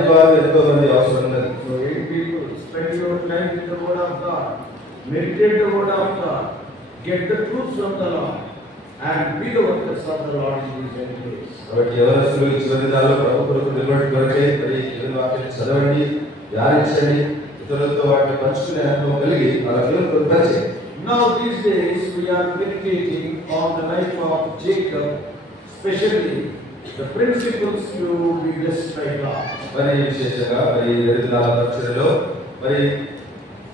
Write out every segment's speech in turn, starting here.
ఎంతో మంది అవసరం ఉన్నది. So 8 people spend your time with the word of God, meditate the word of God, get the truth from the Lord, and be the workers of the Lord in these very days. కాబట్టి ఎవరసలు ఈ చివరి దినాల్లో ప్రభు కొరకు నిలబడి కొరకే మరి దేవుని వాక్యాన్ని చదవండి, ధ్యానించండి, ఇతరులతో వాటిని పంచుకునే అనుభవం కలిగి అలా దేవుని కొరకు పనిచేయండి. Now these days we are meditating on the life of Jacob, especially the principles to be blessed by God. మరి విశేషంగా మరి 2 దినాల పరిచర్యలో మరి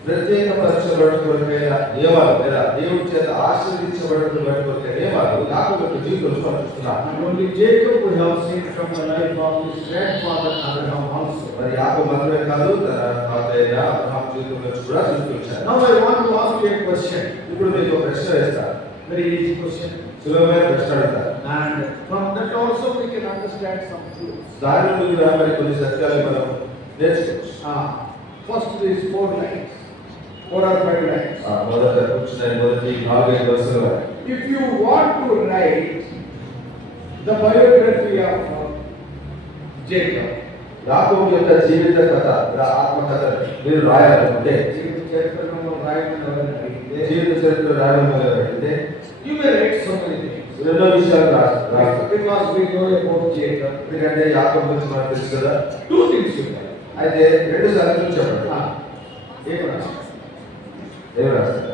ప్రత్యేక పరచబడిన నియమాలు లేదా దేవుడి చేత ఆశీర్వదించబడినటువంటి నియమాలు యాకోబు జీవితంలో చూస్తున్నాం. And only Jacob we have seen from the life of his grandfather Abraham also. మరి యాకోబు మాత్రమే కాదు తన తాతయ్య అబ్రహాము జీవితంలో కూడా చూస్తున్నాం. Now I want to ask you a question. ఇప్పుడు మీకు ఒక ప్రశ్న వేస్తాను. Very easy question. సులభమైన ప్రశ్న అడుగుతాను. And from that also we can understand some truths. దాని నుండి కూడా మరి కొన్ని సత్యాలు మనం నేర్చుకోవచ్చు. First there is 4 lines. 4 or 5 lines. మొదట మొదటి 4-5 వరుసలు. If you want to write the biography of Jacob, యాకోబు యొక్క జీవిత కథ, ఆత్మకథ మీరు రాయాలనుకుంటే, జీవిత చరిత్రను రాయాలనుకుంటే, you may write so many things. ఎన్నో విషయాలు రాస్తారు. Because we know about Jacob. ఎందుకంటే యాకోబు గురించి మనకు తెలుసు కదా. 2 things you write. అయితే 2 సంగతులు చెప్పండి. ఏం రాస్తారు?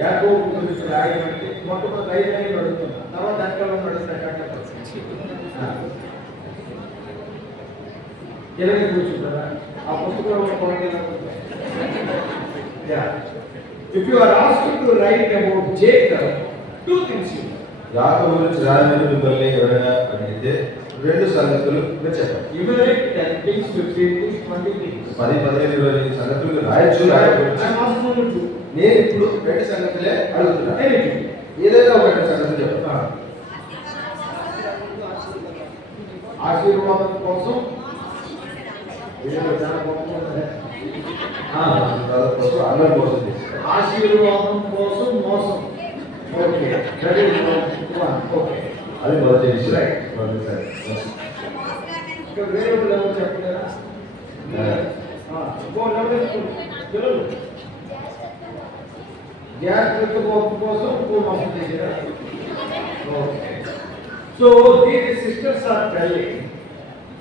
యాకోబు గురించి రాయమంటే మొట్టమొదటి 5 లైన్లు అడుగుతున్నా, తర్వాత అక్కలో నడుస్తాక ఎలాగ కూర్చుంటారా ఆ పుస్తకంలో If you are asked to write about Jacob, 2 things you know. యాకోబు గురించి రాయమని మిమ్మల్ని ఎవరైనా అడిగితే 2 సంగతులు మీరు చెప్పండి. You may write 10 things, 15 things, 20 things. 10, 15, 20 సంగతులు రాయొచ్చు. నేను ఇప్పుడు 2 సంగతులే అడుగుతున్నా. ఏదైనా ఒక 2 సంగతులు చెప్పండి. ఆశీర్వాదం కోసం అన్నం కోసం, ఆశీర్వాదం కోసం మోసం. ఓకే, అది మొదటి విషయం. ఇంకా వేరే లెవెల్ చెప్పలేదా? జాగ్రత్త కోసం మోసం చేశారా? Okay. So these sisters are telling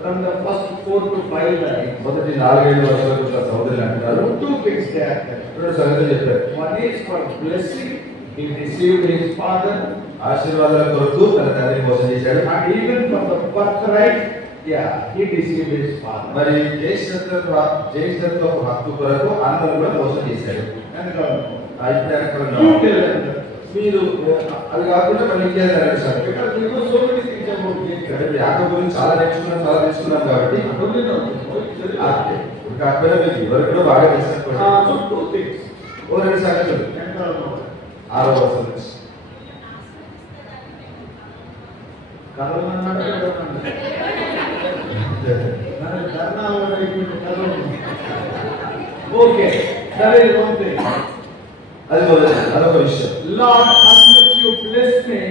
from the first 4 to 5 lines. మొదటి 4-7 వరుసలకు సహోదరులు అంటారు. 2 things they are telling. 2 సంగతులు చెప్పారు. One is for blessing. He received his father. ఆశీర్వాదాల కొరకు తన తండ్రిని మోసం చేశాడు. And even from the birthright, he deceived his father. మరి జ్యేష్ఠత్వ హక్కు కొరకు అన్నను కూడా మోసం చేశాడు. మీరు అది కాకుండా మనం ఇంకేదైనా నడుస్తాను. యాకోబు గురించి చాలా నేర్చుకున్నాం కాబట్టి కాకపోయినా మీకు ఎవరు కూడా బాగా తెలుసు. 2 సంగతులు 6వ వరుస నుంచి. Okay, that is one thing. అది మొదటి, అదొక విషయం. Lord, unless you bless me,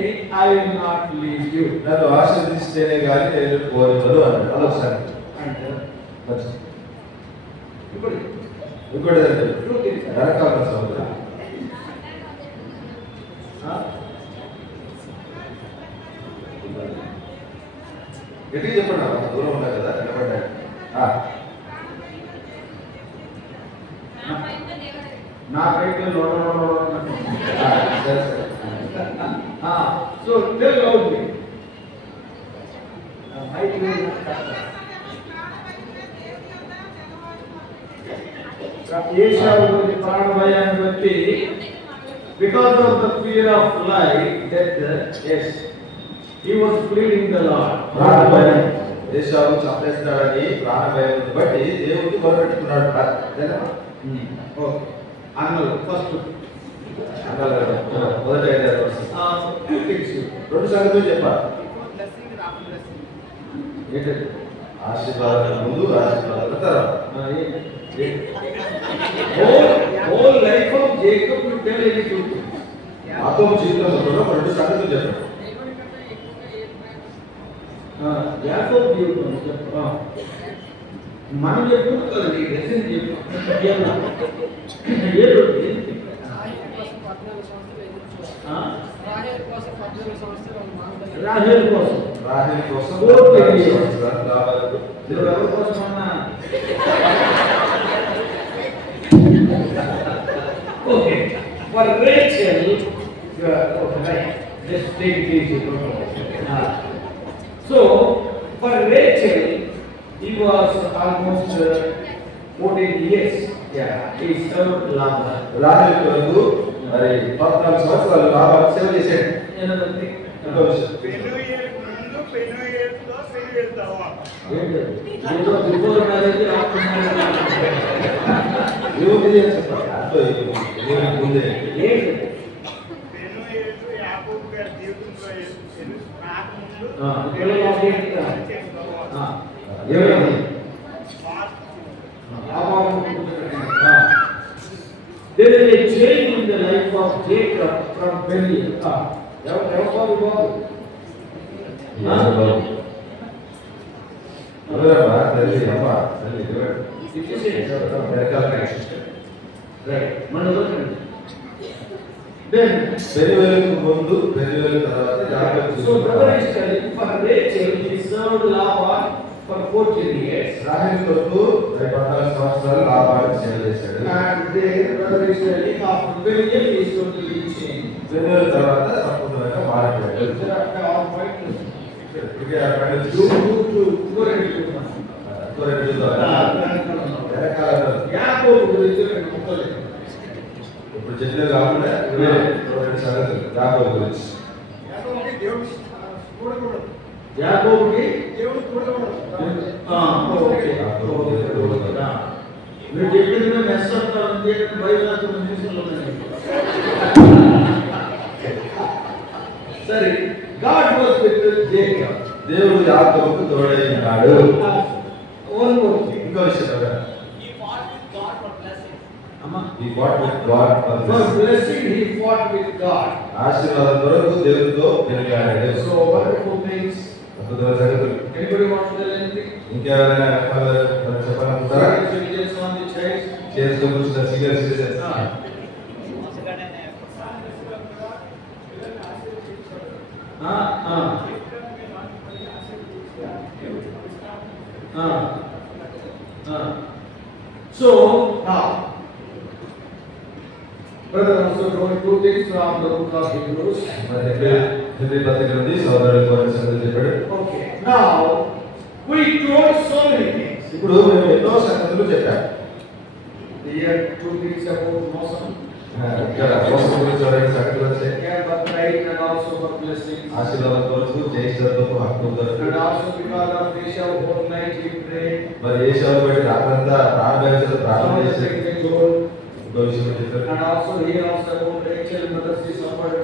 I will not leave you. నన్ను ఆశీర్వదిస్తేనే కానీ నేను కోరికలు అన్నాడు. అదొకసారి. ఇంకోటి వెనకాల సహోదరు గట్టిగా చెప్పండి. దూరం ఉన్నా కదా నిలబడ్డా. నా పైకి సో టెల్ లౌడ్లీ. ఏశావు గురించి ప్రాణభయాన్ని బట్టి because of the fear of life, death, yes, he was pleading the Lord. ప్రాణభయం, ఏశావు చంపేస్తాడని ప్రాణభయం బట్టి దేవుడికి మొరపెట్టుకున్నాడు. అన్నలు ఫస్ట్ మొదటి 5 వరుస. 2 సంగతులు చెప్పాలి. ఏంటంటే ఆశీర్వాదాల ముందు, ఆశీర్వాదాల తర్వాత. whole life of Jacob you tell any 2 things. యాకోబు జీవితంలో 2 సంగతులు చెప్పాడు. యాకోబు జీవితంలో మనం చెప్పుకుంటాం కదండి, రెసిడెంట్ రాహేల్ కోసం ఎవరి కోసం అన్నా okay for Rachel okay right just take it easy so for Rachel he was almost 14 years he served Laban Rahel కొరకు మరి 14 సంవత్సరాలు లాబాను సేవ చేశాడు. ఏంటంటే పెనుయేలు ముందు పెనుయేలుతో పెనుయేలు తర్వాత ఏదో బిఫోర్ మ్యారేజ్ ఆఫ్టర్ మ్యారేజ్ ఏముంది అని చెప్పాలి. అర్థం ఏమి ముందే ఏంటి పెనుయేలు యాకోబు గారి జీవితంలో రాకముందు పిల్లలు ఆఫ్టర్ తర్వాత ఏమైంది There is a change in the life of Jacob from Peniel. ఎవరమ్మా తల్లి అమ్మ తల్లి వెనకాల Then, పెనుయేలుకు ముందు పెనుయేలు తర్వాత యాకోబు so brother is telling for Rachel he served Laban for 14 years. Rahel కొరకు 14 సంవత్సరాలు లాబాను సేవ చేశాడు. And then brother is telling after Peniel he is going to be changed. Penuel తర్వాత సంపూర్ణంగా మారిపోయాడు. There are all points. ఇప్పటికే ఆ పని Go ahead. యాకోబు గురించి రెండు ముక్కలు ఇప్పుడు చెప్పిన కాకుండా రెండు సంగతులు యాకోబు గురించి. యాకోబుకి దేవుడు చూడకూడదు, యాకోబుకి దేవుడు చూడకూడదు. ఓకే మీరు చెప్పింది మెస్ అవుతారంటే బయట న్యూస్లో సరే గాడ్ వాస్ విత్ జేకబ్ దేవుడు యాకోబుకు తోడై ఉన్నాడు. వన్ మోర్ ఇంకో విషయం కదా, He fought with God for blessing. అమ్మా ఈ what with God for for blessing he fought with God. ఆశీర్వాదం కొరకు దేవుడితో పెరిగాడు. So wonderful things. అద్భుతమైన సంగతులు. Anybody want to tell anything? ఇంకెవరైనా చెప్పాలనుకుంటారా? Citizens on the chairs. చేతిలో కూర్చున్న senior citizens. So now, brother also told two things from the book of Hebrews. మరి హెబ్రీ పత్రిక నుండి సోదరుడు కొన్ని సంగతులు చెప్పాడు. Okay. Now we told so many things. ఇప్పుడు మేము ఎన్నో సంగతులు చెప్పాము. Here two things about Moses. ఇక్కడ మోసం గురించి ఎవరైనా సంగతులు వచ్చాయి. Yeah, but right and also for blessings. ఆశీర్వాదం కొరకు జయించడంతో హక్కు కొరకు. And also because of Esau whole night he prayed. మరి ఏషావు బట్టి రాత్రంతా ప్రాణభయంతో ప్రార్థన Some of the చేసి things they told. ఇంకో విషయం చెప్పారు. And also here also about Rachel, mother she suffered.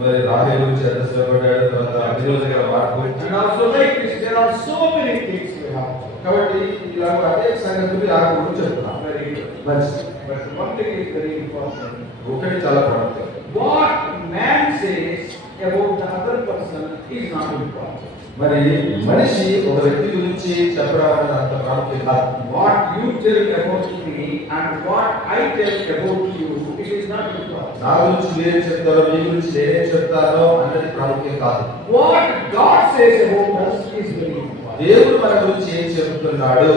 మరి రాహేలు గురించి ఎంత శ్రమపడ్డాడు, తర్వాత అభివృద్ధి దగ్గర మార్పు. And also like this, there are so many things we have. కాబట్టి ఇలా అనేక సంగతులు యాకోబు గురించి చెప్తున్నాం. Very good. మంచిది. But one thing is very important. ఒకటి చాలా ప్రాముఖ్యం. What man says about the other person is not important. మరి మనిషి ఒక వ్యక్తి గురించి చెప్పడం అనేది అంత ప్రాముఖ్యం కాదు. What you tell about me and what I tell about you, it is not important. నా గురించి మీరేం చెప్తారో, మీ గురించి నేనేం చెప్తానో అనేది ప్రాముఖ్యం కాదు. What God says about us is very important. దేవుడు మన గురించి ఏం చెప్తున్నాడు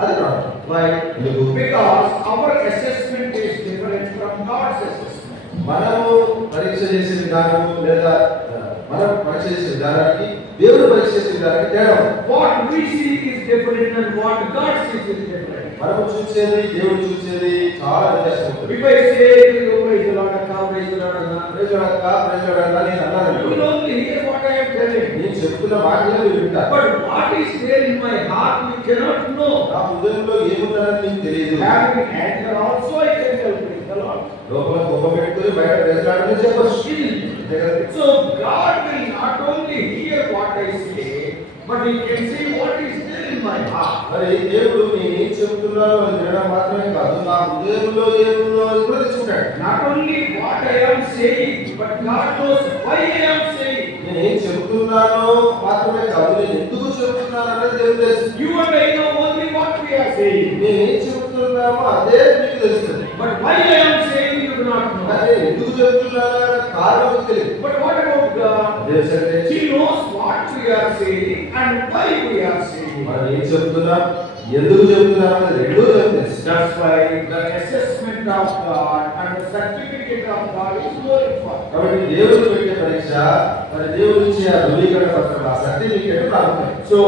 అది ప్రాముఖ్యం. Why? ఎందుకు? Because our assessment is different from God's assessment. మనము పరీక్ష చేసే విధానం లేదా మనం పరీక్ష చేసే విధానానికి దేవుడు పరీక్ష చేసే విధానానికి తేడా ఉంది. What we see is different and what God sees is different. మనము చూసేది దేవుడు చూసేది చాలా వ్యత్యాసం ఉంటుంది. If I say you praise the Lord, praise the Lord, ప్రజలక్క నేను అన్నాను, you will only hear what I am telling. నేను చెప్తున్న మాటలు మీరు వింటారు. But what is there in my heart we cannot know. నా హృదయంలో ఏముందని మీకు తెలియదు. Having anger also I can tell praise the Lord. లోపల కోపం పెట్టుకుని బయట ప్రజలాడని చెప్పచ్చు. So God will not only hear what I say, but He can see what is there in my heart. మరి దేవుడు నేను ఏం చెప్తున్నానో అది వినడం మాత్రమే కాదు, నా హృదయంలో ఏముందో అది కూడా తెలుసుకుంటాడు. Not only what I am saying, but God knows why I am saying. నేను ఏం చెప్తున్నానో మాత్రమే కాదు, నేను ఎందుకు చెప్తున్నాను అనేది దేవుడు తెలుసు. You and I know only what we are saying. మేము ఏం చెబుతున్నామో అదే మీకు తెలుస్తుంది. But why I am saying you do not know. కానీ ఎందుకు చెబుతున్నానో కారణం తెలియదు. But what about God? అదే సంగతి. He knows what we are saying and why we are saying. మనం ఏం చెబుతున్నాం, ఎందుకు చెబుతున్నాం అనేది రెండూ తెలుసు. That's why the assessment of God and the certificate of God is more important. కాబట్టి దేవుడు పెట్టే పరీక్ష, మరి దేవుడు ఇచ్చే ఆ ధృవీకరణ పత్రం, ఆ సర్టిఫికేట్ ప్రాముఖ్యం. So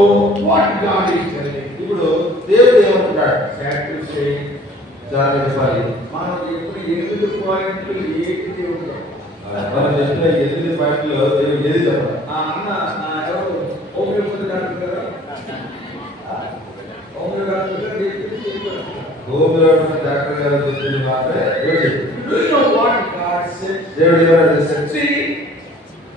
what God is telling? ఇప్పుడు దేవుడు ఏమంటున్నాడు? That to say, జాగ్రత్త చెప్పాలి. మనం ఎప్పుడు 8 పాయింట్లు ఏది దేవుడు. మనం చెప్పిన 8 పాయింట్లో దేవుడు ఏది చెప్పాలి? అన్న ఎవరు హోమియోపతి డాక్టర్ కదా, హోమియోపతి డాక్టర్ గారు చెప్పింది మాత్రమే దేవుడు చెప్పింది. Do you know what God said? దేవుడు ఏమన్నా తెలుసా? See,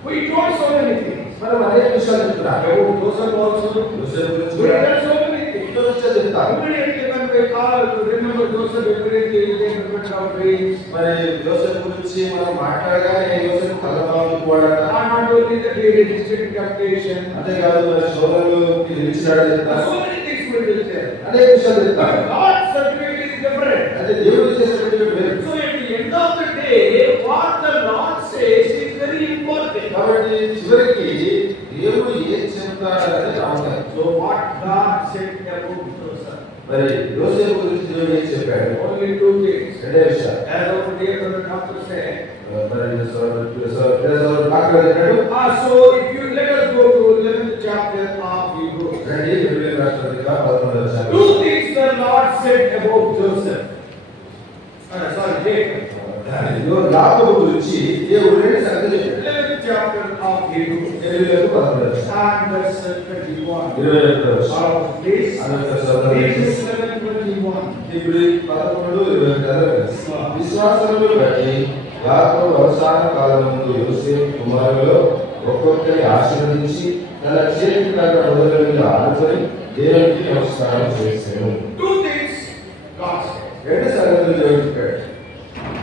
we told so many things. మనం అనేక విషయాలు చెప్తున్నాం. About Joseph also. యోసేపు గురించి We కూడా tell so many things. ఎన్నో విషయాలు చెప్తాం. Immediately when we call to remember Joseph, immediately they interpret our dreams. మరి యోసేపు గురించి మనం మాట్లాడగానే యోసేపు కలవరం పోవడం, And not only that, he resisted temptation. అంతేకాదు మరి శోధనలోకి నిలిచినాడు చెప్తాం. So many things we will tell. అనేక విషయాలు చెప్తాం. But God's certificate is different. అంటే దేవుడు చేసే సర్టిఫికేట్ వేరు. So at the end of the day, what the Lord says is very important. కాబట్టి చివరికి దేవుడు ఏం చెప్తాడనేది ప్రాముఖ్యం. So what God said about Joseph? మరి యోసేపు గురించి దేవుడు ఏం చెప్పాడు? Only 2 things. రెండే విషయాలు. As our dear brother doctor said. మరి డాక్టర్ చెప్పాడు. So if you let us go to 11th chapter of Hebrews. రండి హెబ్రీ రాష్ట్రపతిగా 11వ అధ్యాయం. 2 things the Lord said about Joseph. Sorry, Jacob. యాకోబు గురించి దేవుడు రెండు సంగతులు చెప్పాడు. 11th chapter of Hebrews. హెబ్రీయులకు 11వ అధ్యాయం. And verse 21. 21వ వచనం. All of this. Hebrews 11:21. 11:21. విశ్వాసమును బట్టి యాకోబు అవసాన కాలమందు యోసేపు కుమారులలో ఒక్కొక్కరిని ఆశీర్వదించి తన చేతి కర్ర మొదల మీద ఆనుకొని దేవునికి నమస్కారం చేశాను. 2 things God said. రెండు సంగతులు దేవుడు చెప్పాడు.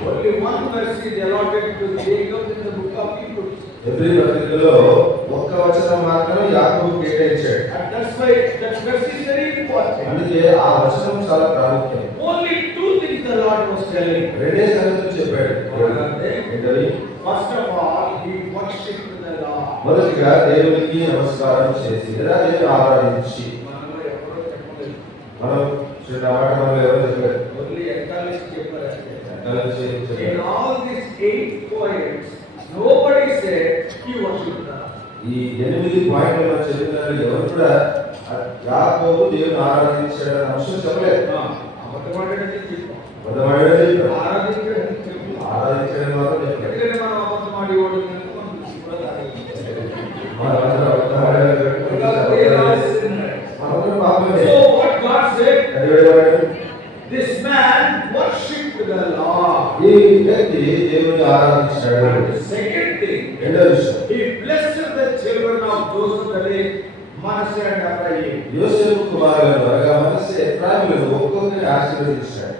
Only one verse is allotted to Jacob in the book of Hebrews. Hebrew పత్రికలో ఒక్క వచనం మాత్రమే యాకోబు కేటాయించాడు. And that's why that verse is very important. అందుకే ఆ వచనం చాలా ప్రాముఖ్యం. Only 2 things the Lord was telling. రెండే సంగతులు చెప్పాడు. ఏంటవి? First of all, he worshipped the Lord. మొదటిగా దేవునికి నమస్కారం చేసి లేదా దేవుని ఆరాధించి. మనలో ఎవరో చెప్పలేదు. మనం చిన్న మాట మనలో ఎవరో చెప్పలేదు. Only acknowledge చెప్పారు. చెప్పారు. In all these 8 points, nobody said he worshipped the Lord. ఈ 8 పాయింట్లు మనం చెప్పినారు ఎవరు కూడా యాకోబు దేవుని ఆరాధించాడన్న అంశం చెప్పలేదు. అబద్ధమాడేది చెప్పాం. అబద్ధమాడేది చెప్పాడు. ఆరాధించడం చెప్పాం. ఆరాధించడం మాత్రం చెప్పలేదు. ఎందుకంటే మనం అబద్ధమాడి వాడు మనం కూడా మనందరం అబద్ధమాడేది మనందరం పాపమే. So what God said, అదేవాడు this man worshipped the Lord. ఈ వ్యక్తి దేవుని ఆరాధించాడు. The second thing, రెండో విషయం, he blessed the children of Joseph, that is Manasseh and Ephraim. యోసేపు కుమారులను అనగా మనస్సే ఎఫ్రాయిములను ఒక్కొక్కరిని ఆశీర్వదించాడు.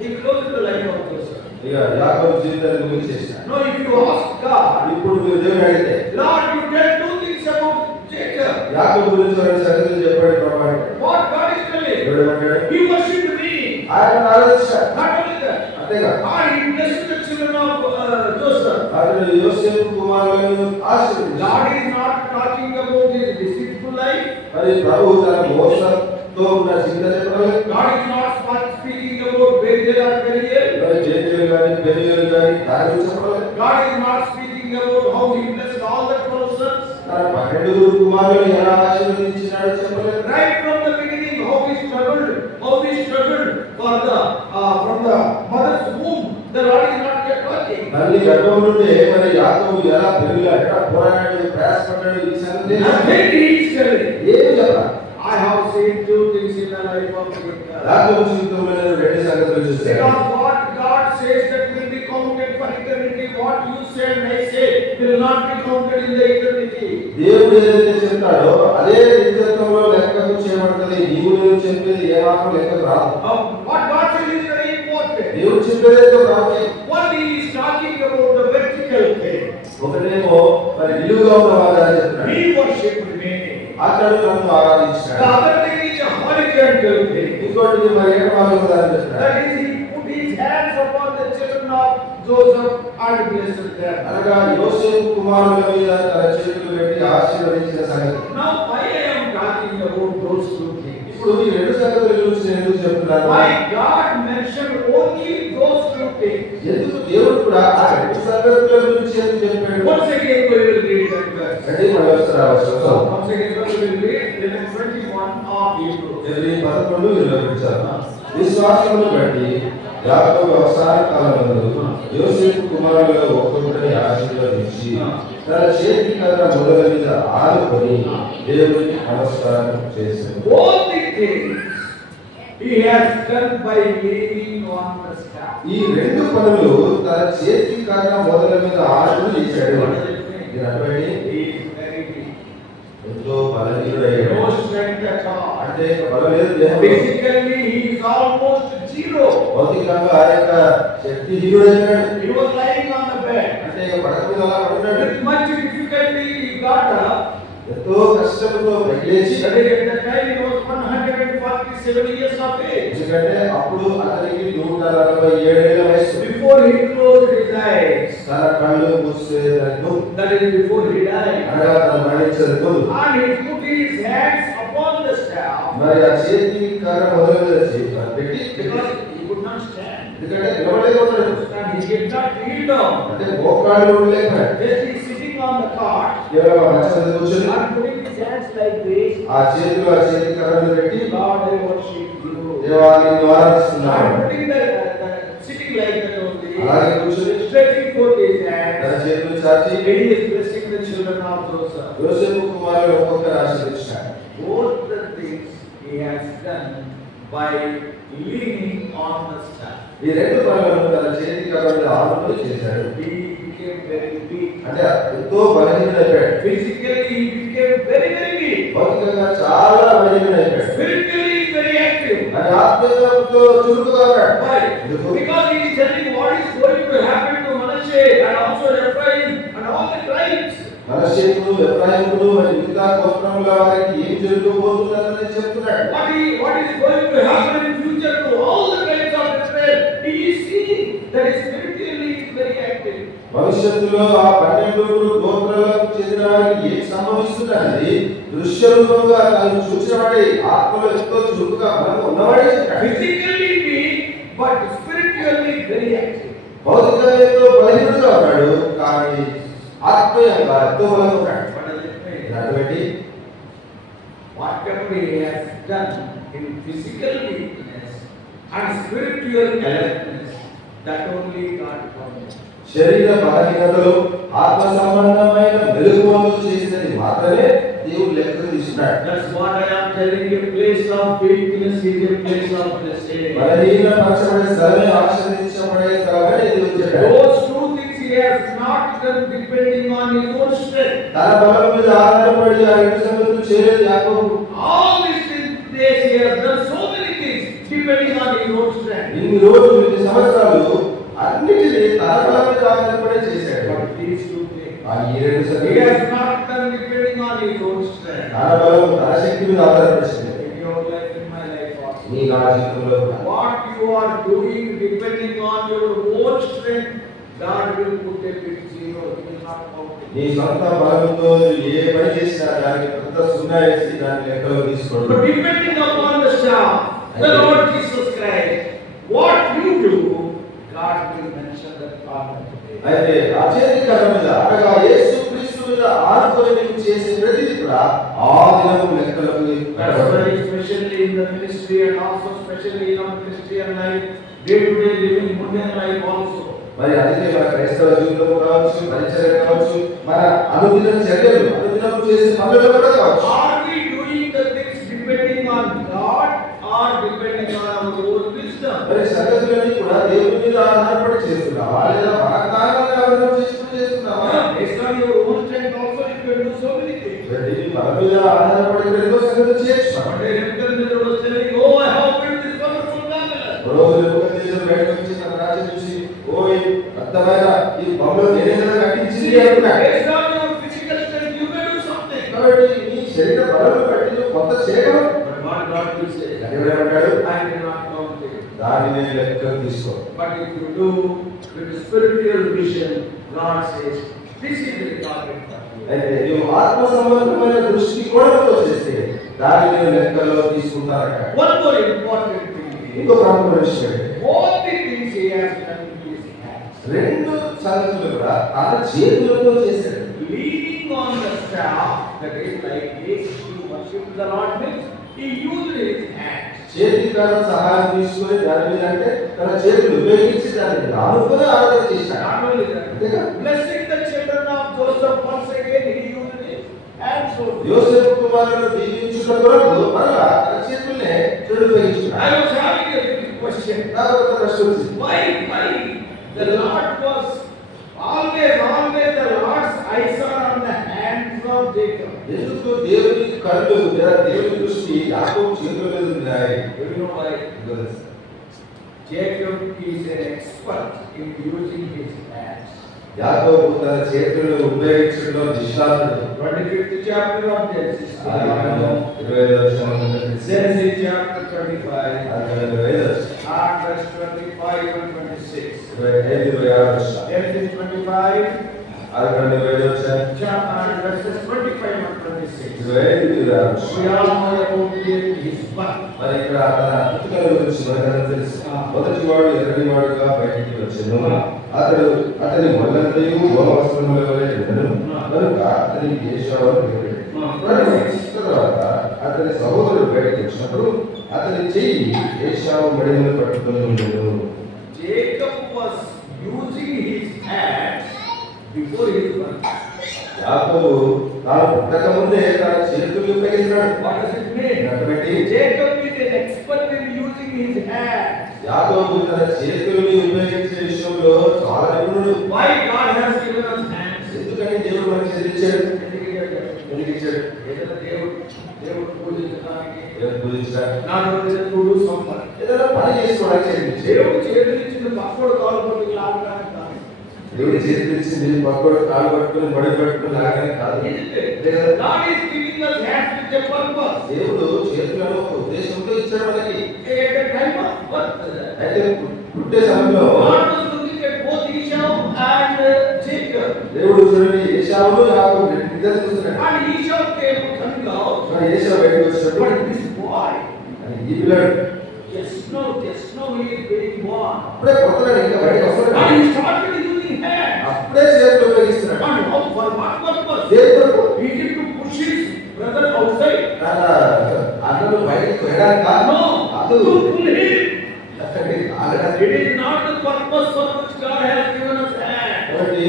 He closed the life of Joseph. ఇక యాకోబు జీవితాన్ని గురించి చేశాడు. No, if you ask God, ఇప్పుడు మీరు దేవుని అడిగితే Lord, you tell 2 things about Jacob. యాకోబు గురించి రెండు సంగతులు చెప్పాడు ప్రభావం. What God is telling? దేవుడు ఏమంటాడు? He worshipped me. ఆయన ఆరాధించాడు. Not only that, అంతేగా he blessed the children of Joseph. అతను యోసేపు కుమారులను ఆశీర్వదించాడు. God is not talking about his deceitful life. మరి ప్రభు తన మోసంతో ఉన్న జీవితం చెప్పలేదు. God is not speaking about Bethel or Belial. మరి బేతేలు గాని బెరియలు గాని దాని గురించి చెప్పలేదు. God is not speaking about how he blessed all the 12 sons. తన 12 కుమారులను ఎలా ఆశీర్వదించినాడో చెప్పలేదు. Right from the beginning, how he struggled for the from the mother's womb. The Lord is not yet working. తల్లి గర్భం నుండి మరి యాకోబు ఎలా పెరిగాడు, ఎలా పోరాడాడు, ప్రయాసపడ్డాడు, ఈ సంగతి And then he is telling, ఏమి చెప్పాలి? I have seen 2 things in the life of Jacob. యాకోబు జీవితంలో నేను రెండు సంగతులు చూశాను. Because what God says that will be counted for eternity, what you say and I say will not be counted in the eternity. దేవుడు ఏదైతే చెప్తాడో అదే నిత్యత్వంలో లెక్కకు చేయబడుతుంది. నీవు నేను చెప్పేది ఏమాత్రం లెక్కకు రాదు. What God says is very important. దేవుడు చెప్పేదైతే ప్రాముఖ్యం. One is talking about the vertical thing. ఒకటేమో మరి నిలువుగా ఉన్న వారు చెప్తున్నాడు. He worshipped me. అతడు నన్ను ఆరాధించాడు. The other thing is ఇంకోటి మరి ఏకమాగం చెప్తారు. That is, he put his hands upon the children of Joseph and blessed them. అనగా యోసేపు కుమారుల మీద తన చేతులు పెట్టి ఆశీర్వదించిన సంగతి. Now why I am talking about those two things? ఇప్పుడు ఈ రెండు సంగతుల గురించి నేను ఎందుకు చెప్తున్నాను? Why God mentioned only those two things? ఎందుకు దేవుడు కూడా ఆ రెండు సంగతుల గురించి ఎందుకు చెప్పాడు? Once again we will read that verse. అంటే మన వస్త్రావసరం. Once again we will read in 21 of Hebrews. 11:25. విశ్వాసమును బట్టి యాకోబు అవసాన కాలమందు యోసేపు కుమారులలో ఒక్కొక్కరిని ఆశీర్వదించి తన చేతి కర్ర మొదల మీద ఆనుకొని దేవునికి నమస్కారం చేశాడు. All the things he has done by leaning on the staff. ఈ రెండు పనులు తన చేతి కర్ర మొదల మీద ఆనుకొని చేశాడు. ఇది అర్థమేంటి? He is very weak. ఎంతో బలహీనుడయ్యాడు. No strength at all. అంటే బలం లేదు దేహంలో. Physically he is almost zero. భౌతికంగా ఆయన శక్తిహీనుడయ్యాడు. He was lying on the bed. అంటే పడక మీద అలా పడున్నాడు. With much difficulty he got up. ఎంతో కష్టంతో లేచి That is, at the time he was 147 years of age. ఎందుకంటే అప్పుడు అతనికి 147 ఏళ్ల వయసు. Before he closed his eyes. తన కళ్ళు మూసేదను. That is before he died. అనగా తన మరణించదు. And he put his hands upon the staff. మరి ఆ చేతి కర్ర మొదల మీద పెట్టి Because he could not stand. ఎందుకంటే నిలబడలేకపోతున్నాడు. And he did not kneel down. అంటే మోకాళ్ళు ఉండలేకపోయాడు. Just he is sitting on the cot. కేవలం మంచం మీద కూర్చొని And putting his hands like this. ఆ చేతిలో ఆ చేతి కర్రను పెట్టి Lord, I worship you. దేవా నిన్ను ఆరాధిస్తున్నాను. And putting the sitting like that only. అలాగే కూర్చొని Stretching forth his తన hands. చేతులు చాచి He is blessing the children of Joseph. యోసేపు కుమారులు ఒక్కొక్కరు ఆశీర్వదించాడు. Both the things he has done by leaning on the staff. ఈ రెండు పనులను తన చేతి కర్ర మీద ఆనుకొని చేశాడు. He became very weak. అంటే ఎంతో బలహీనుడైపోయాడు. Physically he became very, very weak. భౌతికంగా చాలా బలహీనుడైపోయాడు. Spiritually very active. ఆయన ఆత్మీయంగా చురుకుగా ఉన్నాడు. Why? ఎందుకు? Because he is telling what is going to happen to Manasseh and also Ephraim and all the tribes. మనష్షేకును ఎఫ్రాయిమును మరియు యూదా గోత్రముల వారికి ఏం జరగబోతుందని చెప్తున్నాడు. What is going to happen in future to all the tribes of Israel? He is seeing that is spiritually is very active. భవిష్యత్తులో ఆ 12 గోత్రాలకు చెందిన వారికి ఏం సంభవిస్తుందనేది దృశ్యరూపంగా తాను చూసినవాడే ఆత్మలో ఎంతో చురుకుగా బలంగా ఉన్నవాడే చెప్పాడు. Physically weak, but spiritually very active. భౌతికంగా ఎంతో బలహీనుడుగా ఉన్నాడు, కానీ ఆత్మీయంగా ఎంతో బలంగా ఉన్నాడు. What does it mean? కాబట్టి Whatever he has done in physical weakness and spiritual alertness, that only God counts. శరీర బలహీనతలో ఆత్మ సంబంధమైన మెలకువలు చేసినది మాత్రమే దేవుడు లెక్కకు తీసుకున్నాడు. That's what I am telling you. Place of weakness is a place of blessing. బలహీన పరచబడే స్థలమే ఆశీర్వదించబడే స్థలమే దేవుడు చెప్పాడు. Those two things he has not done depending on his own strength. తన బలం మీద ఆధారపడి ఆ రెండు సంగతులు చేయలేదు యాకోబు. All these days he has done so many things depending on his own strength. ఇన్ని రోజులు ఇన్ని సంవత్సరాలు అన్నిటినీ తన బలం మీద ఆధారపడి చేశాడు. But these two things ఆ ఈ రెండు he సంగతులు has not done depending on his own strength. తన బలం తన శక్తి మీద ఆధారపడింది. In your life, in my life also. నీ నా జీవితంలో What you are doing depending on your own strength, God will put a big zero. He will not count it. నీ సొంత బలంతో ఏ పని చేసినా దానికి పెద్ద సున్నా వేసి దాన్ని లెక్కలో తీసుకోండి. But depending upon the staff, the Lord Jesus Christ, what you do, God will mention that part of the day. అయితే ఆ చేతి కర్ర మీద అనగా యేసు క్రీస్తు మీద ఆనుకొని నీవు చేసే ప్రతిదీ కూడా ఆ దినము లెక్కలకు That's why especially in the ministry and also especially in our Christian life, day-to-day living, mundane life also. మరి అందుకే మన క్రైస్తవ జీవితం కావచ్చు, పరిచర్య కావచ్చు, మన అనుదిన చర్యలు అనుదినం చేసే పనులు కూడా కావచ్చు. Are we doing the things depending on God or depending on our own wisdom? మరి సంగతులన్నీ కూడా దేవుని మీద ఆధారపడి చేస్తున్నావా లేదా మన జ్ఞానాన్ని ఆధారం చేసుకుని చేస్తున్నావా? Based on your own strength also you can do so many things. మరి మన మీద ఆధారపడి ఎన్నో సంగతులు చేయొచ్చు. But a Nebuchadnezzar was telling, oh, I have built this wonderful Babylon. రోజు నెబుకద్నెజరు బయటకు వచ్చి తన రాజ్యం చూసి ఓయ్ అద్భుతమైన ఈ బొమ్మలు నేనే కదా కట్టించింది అంటున్నాడు. Based on your physical strength you may do something. కాబట్టి నీ శరీర బలం బట్టి నువ్వు కొంత చేయగలవు. But what God will say, దేవుడు ఏమంటాడు? I cannot count it. దానిని లెక్కకు తీసుకో. But if you do with spiritual vision, God says, this is the target for you. అయితే నీవు ఆత్మ సంబంధమైన దృష్టికోణంతో చేస్తే దానిని లెక్కలో తీసుకుంటారట. One more important thing is, ఇంకో ప్రాముఖ్యమైన విషయం ఏంటి? all the things he has done with his hands. రెండు సంగతులు కూడా తన చేతులతో చేశాడు. Leaning on the staff, that is like this, to worship the Lord means, he used his hands. చేతికారం సహాయం తీసుకుని దాని మీద అంటే తన చేతులు ఉపయోగించి దాన్ని ఆనుకుని ఆరాధన చేశాడు. Not only that, అంతేగా? blessing the children of Joseph, once again he used his hands. యోసేపు కుమారులను దీవించుట కొరకు మరలా తన చేతుల్నే చెడు ఉపయోగించుకున్నాడు. I was having a little question. నాకు ఒక ప్రశ్న వచ్చింది. Why the Lord was always the Lord's eyes are on the hands of Jacob. ఎందుకు దేవుని కళ్ళు లేదా దేవుని దృష్టి యాకోబు చేతుల మీద ఉన్నాయి? You know why? Jacob is an expert in using his hands. యాకోబు తన చేతులను ఉపయోగించడంలో నిష్ణాతుడు. 25th chapter of Genesis. 25వ వచనం నుండి Genesis chapter 25. 25వ And verse 25 and 26. 25-26 వచనం. Genesis 25. 25వ వచనం. And verses 25 and 26. 25-26 వచనం. We all know about his birth. మరి ఇక్కడ తన పుట్టుకల గురించి మనకు తెలుసు. మొదటివాడు ఎర్రనివాడుగా బయటికి వచ్చెను. అతని మొదలంతయు గోవస్త్రముల వలె ఉండెను. కనుక అతనికి ఏశావు అని పేరు పెట్టారు. తర్వాత అతని సహోదరుడు బయటికి వచ్చినప్పుడు అతని చెయ్యి ఏశావు మెడను పట్టుకొని ఉండెను. Jacob was using his hands before his birth. యాకోబు తాను పుట్టక ముందే తన చేతులు ఉపయోగించాడు. What does it mean? కాబట్టి Jacob is an expert in using his hands. యాకోబు తన చేతుల్ని ఉపయోగించే విషయంలో చాలా నిపుణుడు. Why God has given us hands? ఎందుకని దేవుడు మనకి చేతిచ్చాడు? ఎందుకు ఇచ్చాడు? ఏదైనా దేవుడు పూజించడానికి, దేవుడు పూజించడానికి, not only to do something. ఏదైనా పని చేసుకోవడానికి చేతిచ్చాడు. దేవుడు చేతులిచ్చిన పక్కడు కాలు పట్టుకు లాగడానికి కాదు. దేవుడు చేతిచ్చింది పక్కడు కాలు పట్టుకుని బడి పట్టుకుని లాగడానికి కాదు. God is giving us hands with a purpose. దేవుడు చేతులను ఒక ఉద్దేశంతో ఇచ్చాడు మనకి. At the time of birth, అయితే పుట్టే సమయంలో God was looking at both Esau and Jacob. దేవుడు చూడండి ఏశావును యాకోబు ఇద్దరు చూస్తున్నాడు. And Esau came coming out. కానీ ఏశావు బయటకు వచ్చినప్పుడు But this boy, ఈ పిల్లాడు just now he is being born. అప్పుడే కొత్తగా ఇంకా బయటకు వస్తున్నాడు. And he started using hands. అప్పుడే చేతులు ఉపయోగిస్తున్నాడు. And how, for what purpose? దేవుడు He did to push his brother outside. తన అన్నను బయటకు వెళ్ళడానికి కాదు. No, కాదు. to pull him. అక్కడికి ఆగడానికి. It is not the purpose for which God has given us hands. కాబట్టి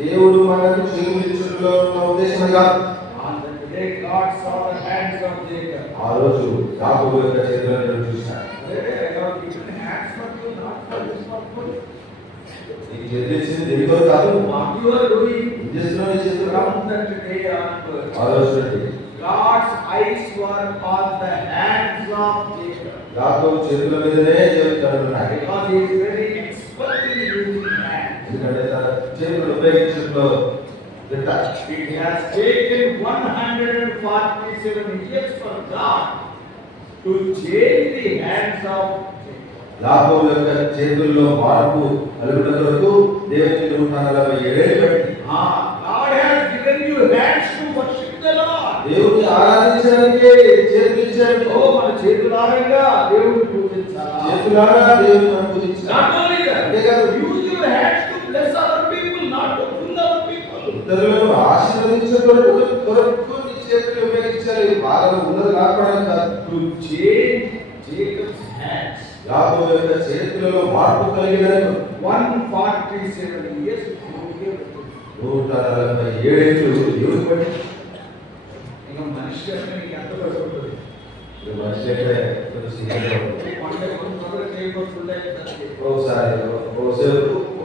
దేవుడు మనకు చేతులు ఇచ్చడంలో ఉన్న ఉద్దేశం కాదు. On the day God saw the hands of Jacob. ఆ రోజు యాకోబు యొక్క చేతులను చూశాడు. I have given hands for you, not for this purpose. ఈ చేతులు ఇచ్చింది దేనికో కాదు. What you are doing ఏం చేస్తున్నావు ఈ చేతులు? from that day onwards, ఆ రోజు నుండి God's eyes were on the hands of Jacob. యాకోబు చేతుల మీదనే దేవుడు కనుగొన్నాడు. Because he is very expert in using hands. ఎందుకంటే తన చేతులు ఉపయోగించడంలో దిట్ట. It has taken 147 years for God to change the hands of Jacob. యాకోబు యొక్క చేతుల్లో మార్పు కలుగుట కొరకు దేవునికి 147 ఏళ్ళు పట్టింది. God has given you hands to worship the Lord. దేవుని ఆరాధించడానికి చేతులు ఇచ్చాడు. మన చేతులారంగా దేవుని పూజించాలి. చేతులారా దేవుని మనం పూజించాలి. Not only that, అంతేకాదు use your hands to bless other people, not to pull other people. ఇతరులను ఆశీర్వదించడానికి కొరకు నీ చేతులు ఉపయోగించాలి. వాళ్ళను ఉన్నది లాక్కోవడానికి కాదు. To change Jacob's hands. యాకోబు యొక్క చేతులలో మార్పు కలిగినను 147 years. 147 ఏళ్ళు దేవుడు పట్టి. ఇంకా మనిషి అంటే నీకు ఎంత పడుతుంది? ఇది మనిషి అంటే కొంచెం సీరియస్గా ఉంటుంది. ఒకసారి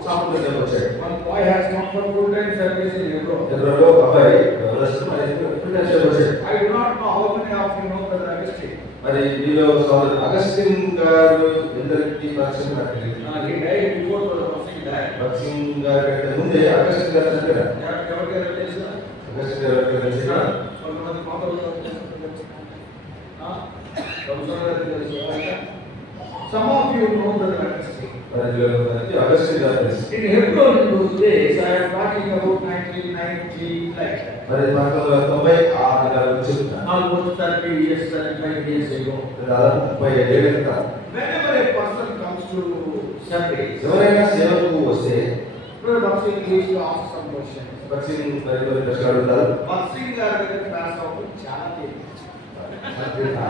సాంప్రదాయం వచ్చాడు. One boy has come from full-time service in Hebron. ఎవరో ఒక అబ్బాయి ఎవరొస్తే మరి ఫిట్నెస్ వచ్చాడు. I do not know how many of you know Brother Augustine. మరి మీలో సోదరుడు అగస్టిన్ గారు ఎందరికీ పరిచయం నాకు తెలియదు. He died before Brother Augustine died. Augustine గారి కంటే ముందే అగస్టిన్ గారు చనిపోయారు. ఎవరికైనా తెలుసా? అగస్టిన్ గారు తెలిసిన కొంతమంది మాటలు Some of you know Brother Augustine. Augustine గారు తెలుసు. In Hebron in those days, I am talking about 1990, like that. మరి 1996 గారు చెప్తాను. Almost 30 years, 35 years ago. దాదాపు 37 ఏళ్ల క్రితం. Whenever a person comes to service, ఎవరైనా సేవకు వస్తే Brother Bhaksing used to ask some questions. బక్సింగ్ మరి ప్రశ్నలు అడుగుతారు. Bhaksing గారి దగ్గర pass అవ్వడం చాలా తేలిక.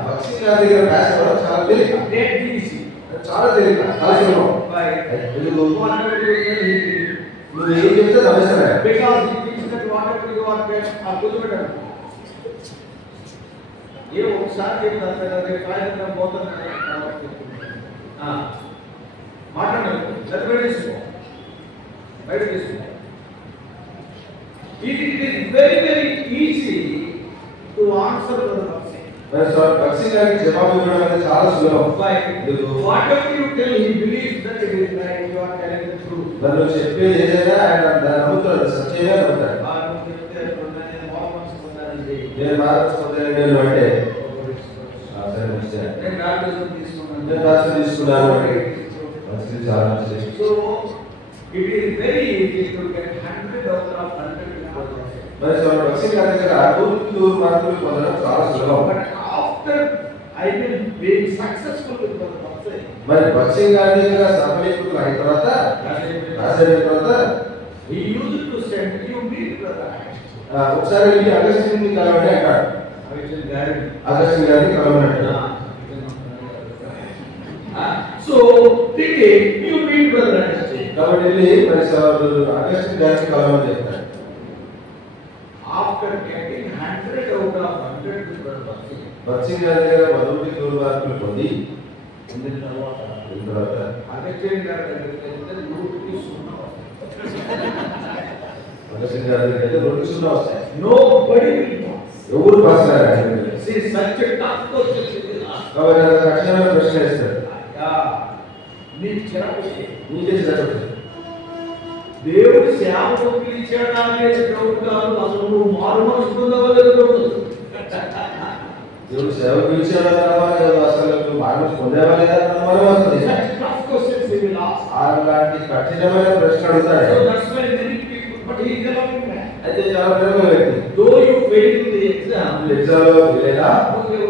బక్సింగ్ గారి దగ్గర పాస్ అవ్వడం చాలా తేలిక. Dead easy. చాలా తేలిక. చాలా సులభం. Why? ఎందుకు? Whatever you tell him, నువ్వు ఏం చెప్తే నమ్మేస్తారా? because he thinks that whatever you are telling, are good. ये ఒకసారి చెప్తారు కదా రేపు కాయడం పోతున్నాడు కాబట్టి మాట్లాడండి బయట తీసుకో it is very easy to answer the question. మరి సార్ బక్సింగ్ గారికి జవాబు ఇవ్వడం అనేది చాలా సులభం. Whatever you tell, he believes that it is right, you are telling the truth. నన్ను చెప్పేది ఏదైనా ఆయన దాన్ని నమ్ముతాడు, సత్యమే నమ్ముతాడు. నేను మార్క్స్ పొందాను అంటే సరే మంచిదే. నేను బాప్టిజం తీసుకున్నాను అంటే మంచిది, చాలా మంచిది. So it is very easy to get 100 out of 100. మరి సార్ బక్సింగ్ గారి దగ్గర 100 మార్కులు పొందడం చాలా సులభం. But after I will be successful with the Bhaksing. మరి బక్సింగ్ గారి దగ్గర సఫలీకృతం అయిన తర్వాత రాసిన తర్వాత he used to send you meet brother. ఒకసారి వెళ్ళి అగస్టిన్ ని కలవండి అంటాడు. అగస్టిన్ గారిని కలవనంటాడు. So today you meet brother Augustine. కాబట్టి వెళ్ళి మరి సార్ అగస్టిన్ గారిని కలవమని చెప్తాడు. After getting 100 out of 100 with brother Bhaksing. బక్సింగ్ గారి దగ్గర 100 మార్కులు పొంది తర్వాత అగస్టిన్ గారి దగ్గర వస్తాయి. Nobody will pass. ఎవరు పాస్ కాదు. See such a tough question. కాబట్టి అది కఠినమైన ప్రశ్న వేస్తాడు. నీకు చిరాకు నీకే చిరాకు. దేవుడి సేవకు పిలిచాడా అనేది డౌట్ కాదు, అసలు నువ్వు మారు మనసు పొందవా లేదో డౌట్. దేవుడు సేవ పిలిచాడా అసలు మార్పు పొందేవా లేదా అనుమానం వస్తుంది. అలాంటి కఠినమైన ప్రశ్న అడుగుతాడు. అయితే చాలా ప్రేమ వ్యక్తి. Though you failed in the exam, exam లో వెళ్ళేదా?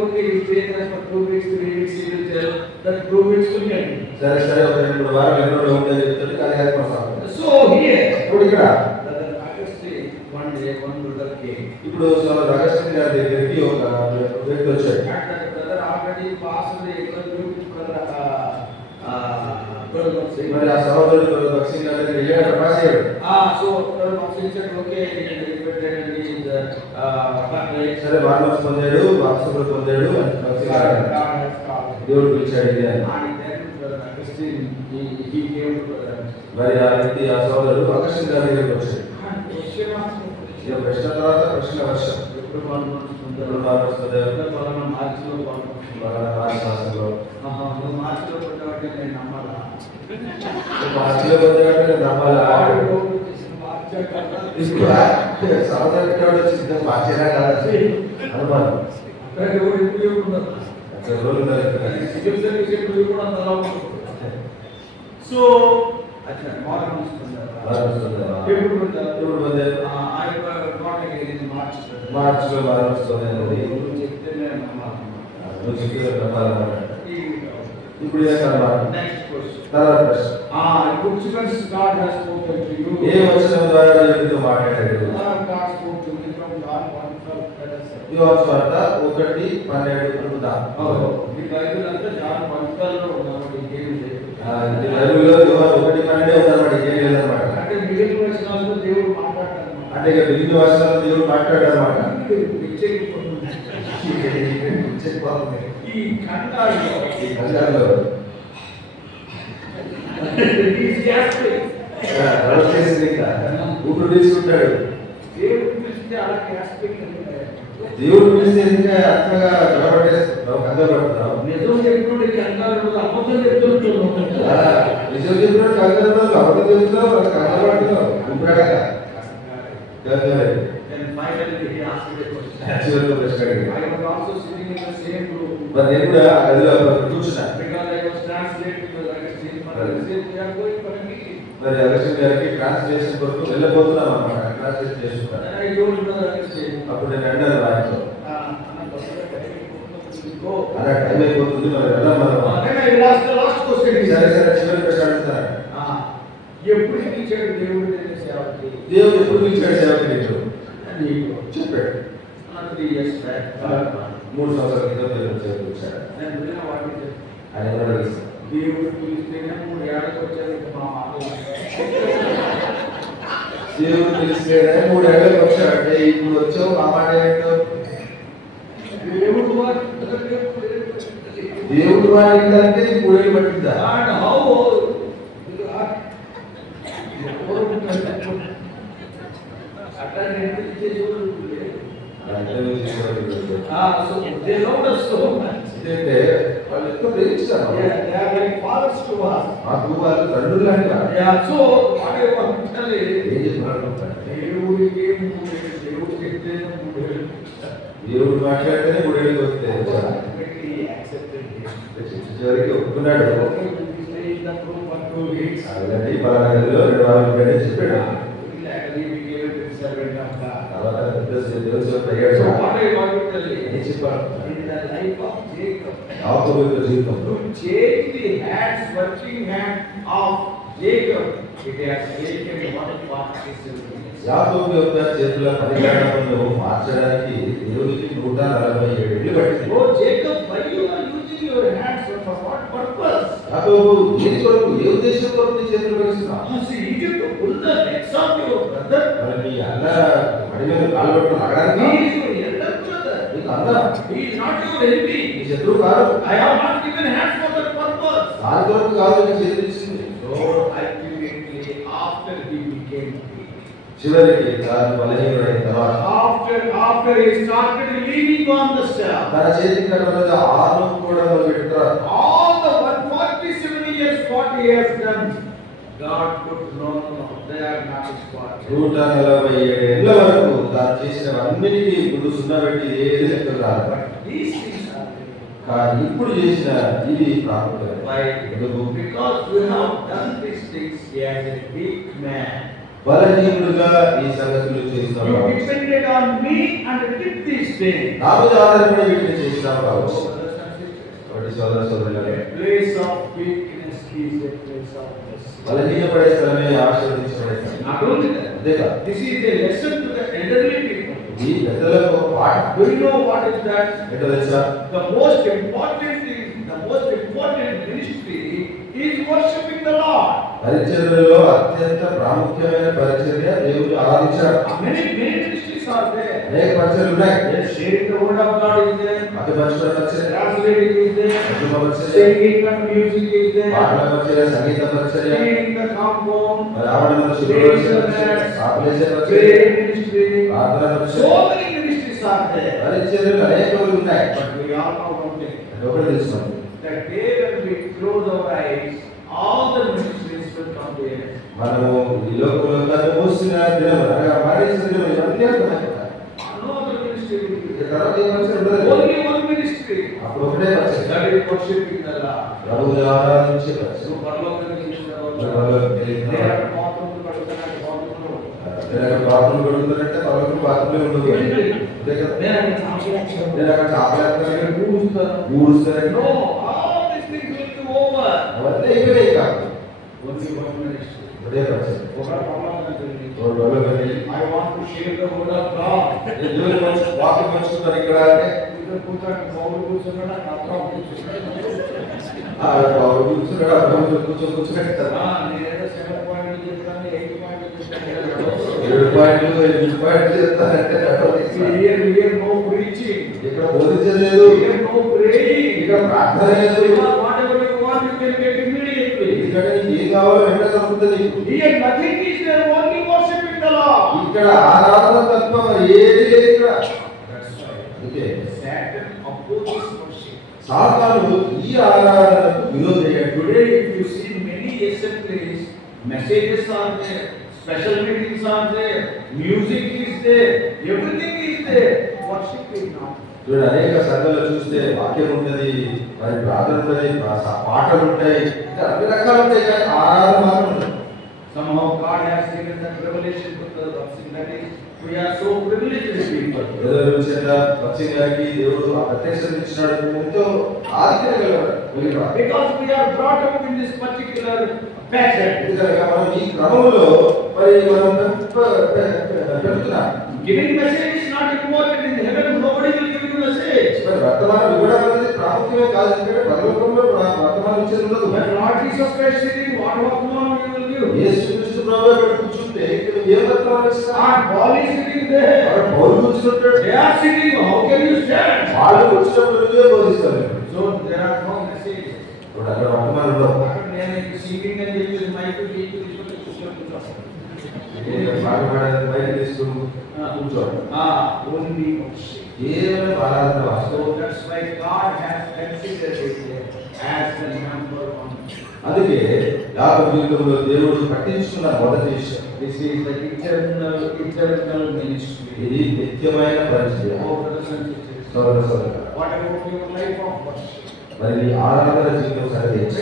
okay, you failed for 2 weeks, 3 weeks, you will tell that 2 weeks will get. సరే సరే ఒక 2 వారాలు ఎన్నో ఉందని చెప్తాడు. కానీ అది కొనసాగుతుంది. So here, ఇప్పుడు ఇక్కడ Augustine one day one brother came. ఇప్పుడు అగస్టిన్ గారి దగ్గరికి ఒక వ్యక్తి వచ్చాడు. And that brother already passed the interview with brother Bhaksing. మరి ఆ సహోదరుడు బక్సింగ్ గారి దగ్గరికి వెళ్ళాడు, పాస్ అయ్యాడు. So brother Bhaksing said, okay, he is సరే మార్క్స్ పొందాడు, వాక్సులు పొందాడు అని బక్సింగ్ గారు దేవుడు పిలిచాడు. మరి ఆ వ్యక్తి ఆ సహోదరుడు అగస్టిన్ గారి దగ్గరికి వచ్చాడు. ప్రశ్న తర్వాత ప్రశ్న వర్షం. ఎప్పుడు మార్క్స్ పొందాడు? మార్క్స్ శాస్త్రంలో మార్చిలో పొందాడంటే నేను నమ్మాలా? సహోదరుడు వచ్చి మార్చేనా కాదా అనుమానం. సో మార్చిలో ఇప్పుడు ఏ వచనం ద్వారా దేవుడితో మాట్లాడాడు? యోహాను సువార్త 1:12 బైబిల్లో యోహాను 1:12 ఉందన్నమాట, ఏం లేదన్నమాట. అంటే ఇక మిగిలిన వచనాలు దేవుడు మాట్లాడాడు అన్నమాట. ఈ ఖండాల్లో ఊపిరి తీసుకుంటాడు. దేవుడు పిలిస్తే అలా క్యాస్టింగ్ దేవుడు పిలిస్తే ఇంకా అంతగా కనబడుతున్నావు. నిజం చెప్తున్నాడు కంగారు, అబద్ధం చెప్తున్నాడు. నిజం చెప్పినట్టు కంగారు, అబద్ధం చెప్తున్నావు, కనబడుతున్నావు. ఊపిరాడక finally he asked me a question. చివరిలో ప్రశ్న అడిగాడు. I was also sitting in the same room. మరి నేను కూడా ఆ గదిలో కూర్చున్నా. Because I was translating to the Augustine. We are going for a meeting. మరి అగస్టిన్ గారికి ట్రాన్స్లేషన్ కొరకు వెళ్ళబోతున్నాం అన్నమాట. ట్రాన్స్లేట్ చేసుకుంటాను. And I told him the Augustine. అప్పుడు నేను అన్నాను ఆయనతో, Go. అలా టైం అయిపోతుంది మరి వెళ్దాం మనం. Then I will ask the last question. సరే సరే చివరి ప్రశ్న అడుగుతాను. ఎప్పుడు ఇచ్చాడు దేవుడు సేవకి? దేవుడు ఎప్పుడు పిలిచాడు సేవకి నీకు? నీకు చెప్పాడు. 3 years back. 3 సంవత్సరాల క్రితం దేవుడు సేవకి పిలిచాడు. నేను విన్న వాటిని ఆయన కూడా తెలుసు. దేవుడు పిలిస్తేనే 3 ఏళ్ళకి వచ్చాడు మా మాటలు. దేవుడు పిలిస్తేనే 3 ఏళ్ళకి వచ్చాడంటే ఇప్పుడు వచ్చావు ఆ మాట ఏంటో? దేవుడు దేవుడు వాడిందంటే 3 ఏళ్ళు పట్టిందా? and how అట్లా నేను దేవుడు so they loved us so much. అంటే వాళ్ళు ఎంతో ప్రేమించారు. They are like fathers to us. మాకు వాళ్ళు తండ్రులు లాంటి వారు. So what I want to tell you, ఏం చెప్తున్నారు? దేవుడికి దేవుడు చెప్తే దేవుడు మాట్లాడితేనే 3 ఏళ్ళకి వస్తే చివరికి ఒప్పుకున్నాడు. అలాంటి పలానా గదిలో 2 వారాలు ఉంటాడని చెప్పాడు. తర్వాత దేవుడు చెప్పాడు ఏం చెప్పాడు? యాకోబు యొక్క జీవితంలో change the hands, working hand of Jacob, it has taken 147 years. యాకోబు యొక్క చేతుల పరిజ్ఞానమును మార్చడానికి దేవునికి 147 ఏళ్ళు పట్టింది. Oh Jacob, why you are using your hands for what purpose? యాకోబు ఏ కొరకు ఏ ఉద్దేశం కొరకు నీ చేతులు ఉపయోగిస్తున్నావు? You see, you get to pull the necks of your brother. మరి నీ అన్న మడి మీద కాలు పట్టుకుని లాగడానికి He is your elder brother. నీకు అన్న He is not your enemy. నీ శత్రువు కాదు. I have not given hands for that purpose. దాని కొరకు కాదు నీకు చేతులు ఇచ్చింది. So ultimately, after he became weak, చివరికి తాను బలహీనుడైన తర్వాత after he started leaning on the staff, తన చేతి కట్టలుగా ఆను కూడా మొదలుపెట్టారు. all the 147 years what he has done, God put no, they are not his part. 147 ఏళ్ల వరకు తాను చేసినవన్నిటికీ ముందు సున్నా పెట్టి ఏది లెక్క కాదు. But these things are there. కానీ ఇప్పుడు చేసిన ఇది ప్రాముఖ్యత. Why? Because you have done these things as a weak man. బలహీనుడుగా ఈ సంగతులు You చేసినావు. depended on me and did these things. నా మీద ఆధారపడి వీటిని చేసినావు Oh, కావచ్చు. brothers and sisters. కాబట్టి సోదర సోదరులారా, A place of weakness is a place of mercy. బలహీనపడే స్థలమే ఆశీర్వదించబడే స్థలం. Not only that, అంతే కాదు, this is a lesson to the elderly people. ఈ పెద్దలకు ఒక పాట. Do you know what is that? ఏంటో తెలుసా? The most important thing, the most important ministry is worshiping the Lord. పరిచర్యలో అత్యంత ప్రాముఖ్యమైన పరిచర్య దేవుని ఆరాధించడం. Many ministries are there. అనేక పరిచర్యలు ఉన్నాయి. Yes, sharing the word of God is there. మత పరిచర్య పరిచర్య, Translating is there. కుటుంబ పరిచర్య, Singing and music is there. పాటల పరిచర్య, సంగీత పరిచర్య, Cleaning the compound. రావణముల శుభ్రపరిచర్య, ఆపలేసే పరిచర్య, Prayer ministry. ప్రార్థన పరిచర్య. So many ministries are there. పరిచర్యలు అనేకలు ఉన్నాయి. But we all know one thing. ఒకటి తెలుసుకోండి, That day when we close our eyes, all the ministries will come there. మనము ఈ లోకంలో కన్ను మూసిన దినం అనగా మరణించిన దినం ఇవన్నీ అర్థమైపోతాయి. No other ministry will be ఇక there. తర్వాత ఏ పరిచర్య ఉండదు. Only one ministry. అప్పుడు ఒకటే పరిచర్య, That is worshiping the Lord. ప్రభువుని ఆరాధించే పరిచర్య. So పరలోకానికి వెళ్ళిన పరలోకానికి వాళ్ళు వెళ్ళిన they వాళ్ళు, are పాత్రలు కడుగుతున్నారు, పాత్రలు. నేను బాత్రూమ్ కడుగుతానంటే పరలోకం బాత్రూమే ఉండదు. అంతే కదా? నేను అక్కడ చాపలేస్తాను. నేను అక్కడ చాపలేస్తాను, ఊడుస్తాను. ఊడుస్తానంటే No, all these things will be over. అవన్నీ అయిపోయాయి కాదు. Only one ministry. ఒకటే పరిచర్య. ఒక పరలోకానికి వెళ్ళి, పరలోకానికి వెళ్ళి I want to share the word of God. దేవుని వాక్యం పంచుకుంటారు ఇక్కడ అంటే ఇక్కడ కూర్చొని పౌరులు కూర్చున్నాడు, అక్కడ కూర్చున్నాడు. కూర్చున్నాడు, అర్థం కూర్చోబెడతారు. నేనేదో 7 పాయింట్లు చెప్తాను, 8 పాయింట్లు చెప్తాను. 7 పాయింట్లు 8 పాయింట్లు చెప్తారంటే Here no preaching. ఇక్కడ బోధించలేదు, Here no praying. ఇక్కడ ప్రార్థన లేదు. Because whatever you want, you can get immediately. ఇక్కడ నీకు ఏం కావాలో వెంటనే దొరుకుతుంది నీకు. Here nothing is there, only worshiping the Lord. ఇక్కడ ఆరాధన తప్ప మరి ఏది లేదు ఇక్కడ. That's why okay, Satan opposes worship. సాతాను ఈ ఆరాధనకు విరోధయ్యాడు. Today, if you see many assemblies, messages are there, special meetings are there, music is there, everything is there. Worship is not. చూడండి అనేక సంఘాలు చూస్తే వాక్యం ఉంటుంది, మరి ప్రార్థన ఉంటుంది, పాటలు ఉంటాయి, ఇంకా అన్ని రకాలు ఉంటాయి, కానీ ఆరాధన మాత్రం ఉండదు. Somehow God has given that revelation to the Bhakti, that is, we are so privileged people. ఏదో విషయంగా భక్తి గారికి దేవుడు ఆ ప్రత్యక్షత ఇచ్చినాడు, ఎంతో ఆశ్చర్యకరమైన. Because we are brought up in this particular pattern. ఎందుకంటే మనం ఈ క్రమంలో మరి మనం పెడుతున్నాం. Giving message is not important in heaven. Nobody will give you message. మరి వర్తమానం ఇవ్వడం అనేది ప్రాముఖ్యమే కాదు, ఎందుకంటే పరలోకంలో వర్తమానం ఇచ్చేది ఉండదు. But Lord Jesus Christ sitting, what వర్తమానం you will give? యేసుక్రీస్తు ప్రభువు అక్కడ కూర్చుంటే ఇక్కడ ఏ వర్తమానం ఇస్తారు? And Paul is sitting there. అక్కడ పౌలు కూర్చుంటాడు. They are sitting. How can you stand? వాళ్ళు వచ్చినప్పుడు నువ్వే బోధిస్తావు. So there are no messages. ఇప్పుడు అక్కడ వర్తమానం ఉండవు. అక్కడ నేను సింగింగ్ అని చెప్పి మైక్ తీసుకొని కూర్చోండి. మాట్లాడేది బయట తీసుకుని కూర్చోండి. Only worship. కేవలం ఆరాధన వాస్తవం. So that's why God has considered it as the number one. అందుకే యాకోబు జీవితంలో దేవుడు పట్టించుకున్న మొదటి విషయం, This is the eternal ministry. ఇది నిత్యమైన పరిచయం. Oh, brothers and sisters. సోదర సోదరులారా, What about your life of worship? మరి నీ ఆరాధన జీవితం సరిచేయండి.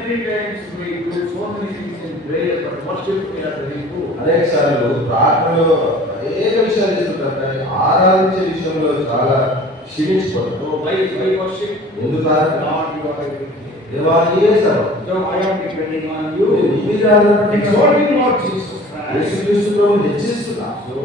Many times we do so many things in prayer, but worship we are very poor. అనేక సార్లు ప్రార్థనలో అనేక విషయాలు చేస్తుంటారు, కానీ ఆరాధించే విషయంలో చాలా క్షీణించిపోతారు. So why worship? ఎందుకు Lord, you are everything. దేవా నీవే సర్వం. So I am depending on you. నీ మీద ఆధారపడి Exalting Lord Jesus Christ. యేసుక్రీస్తు ప్రభువుని హెచ్చిస్తున్నా. So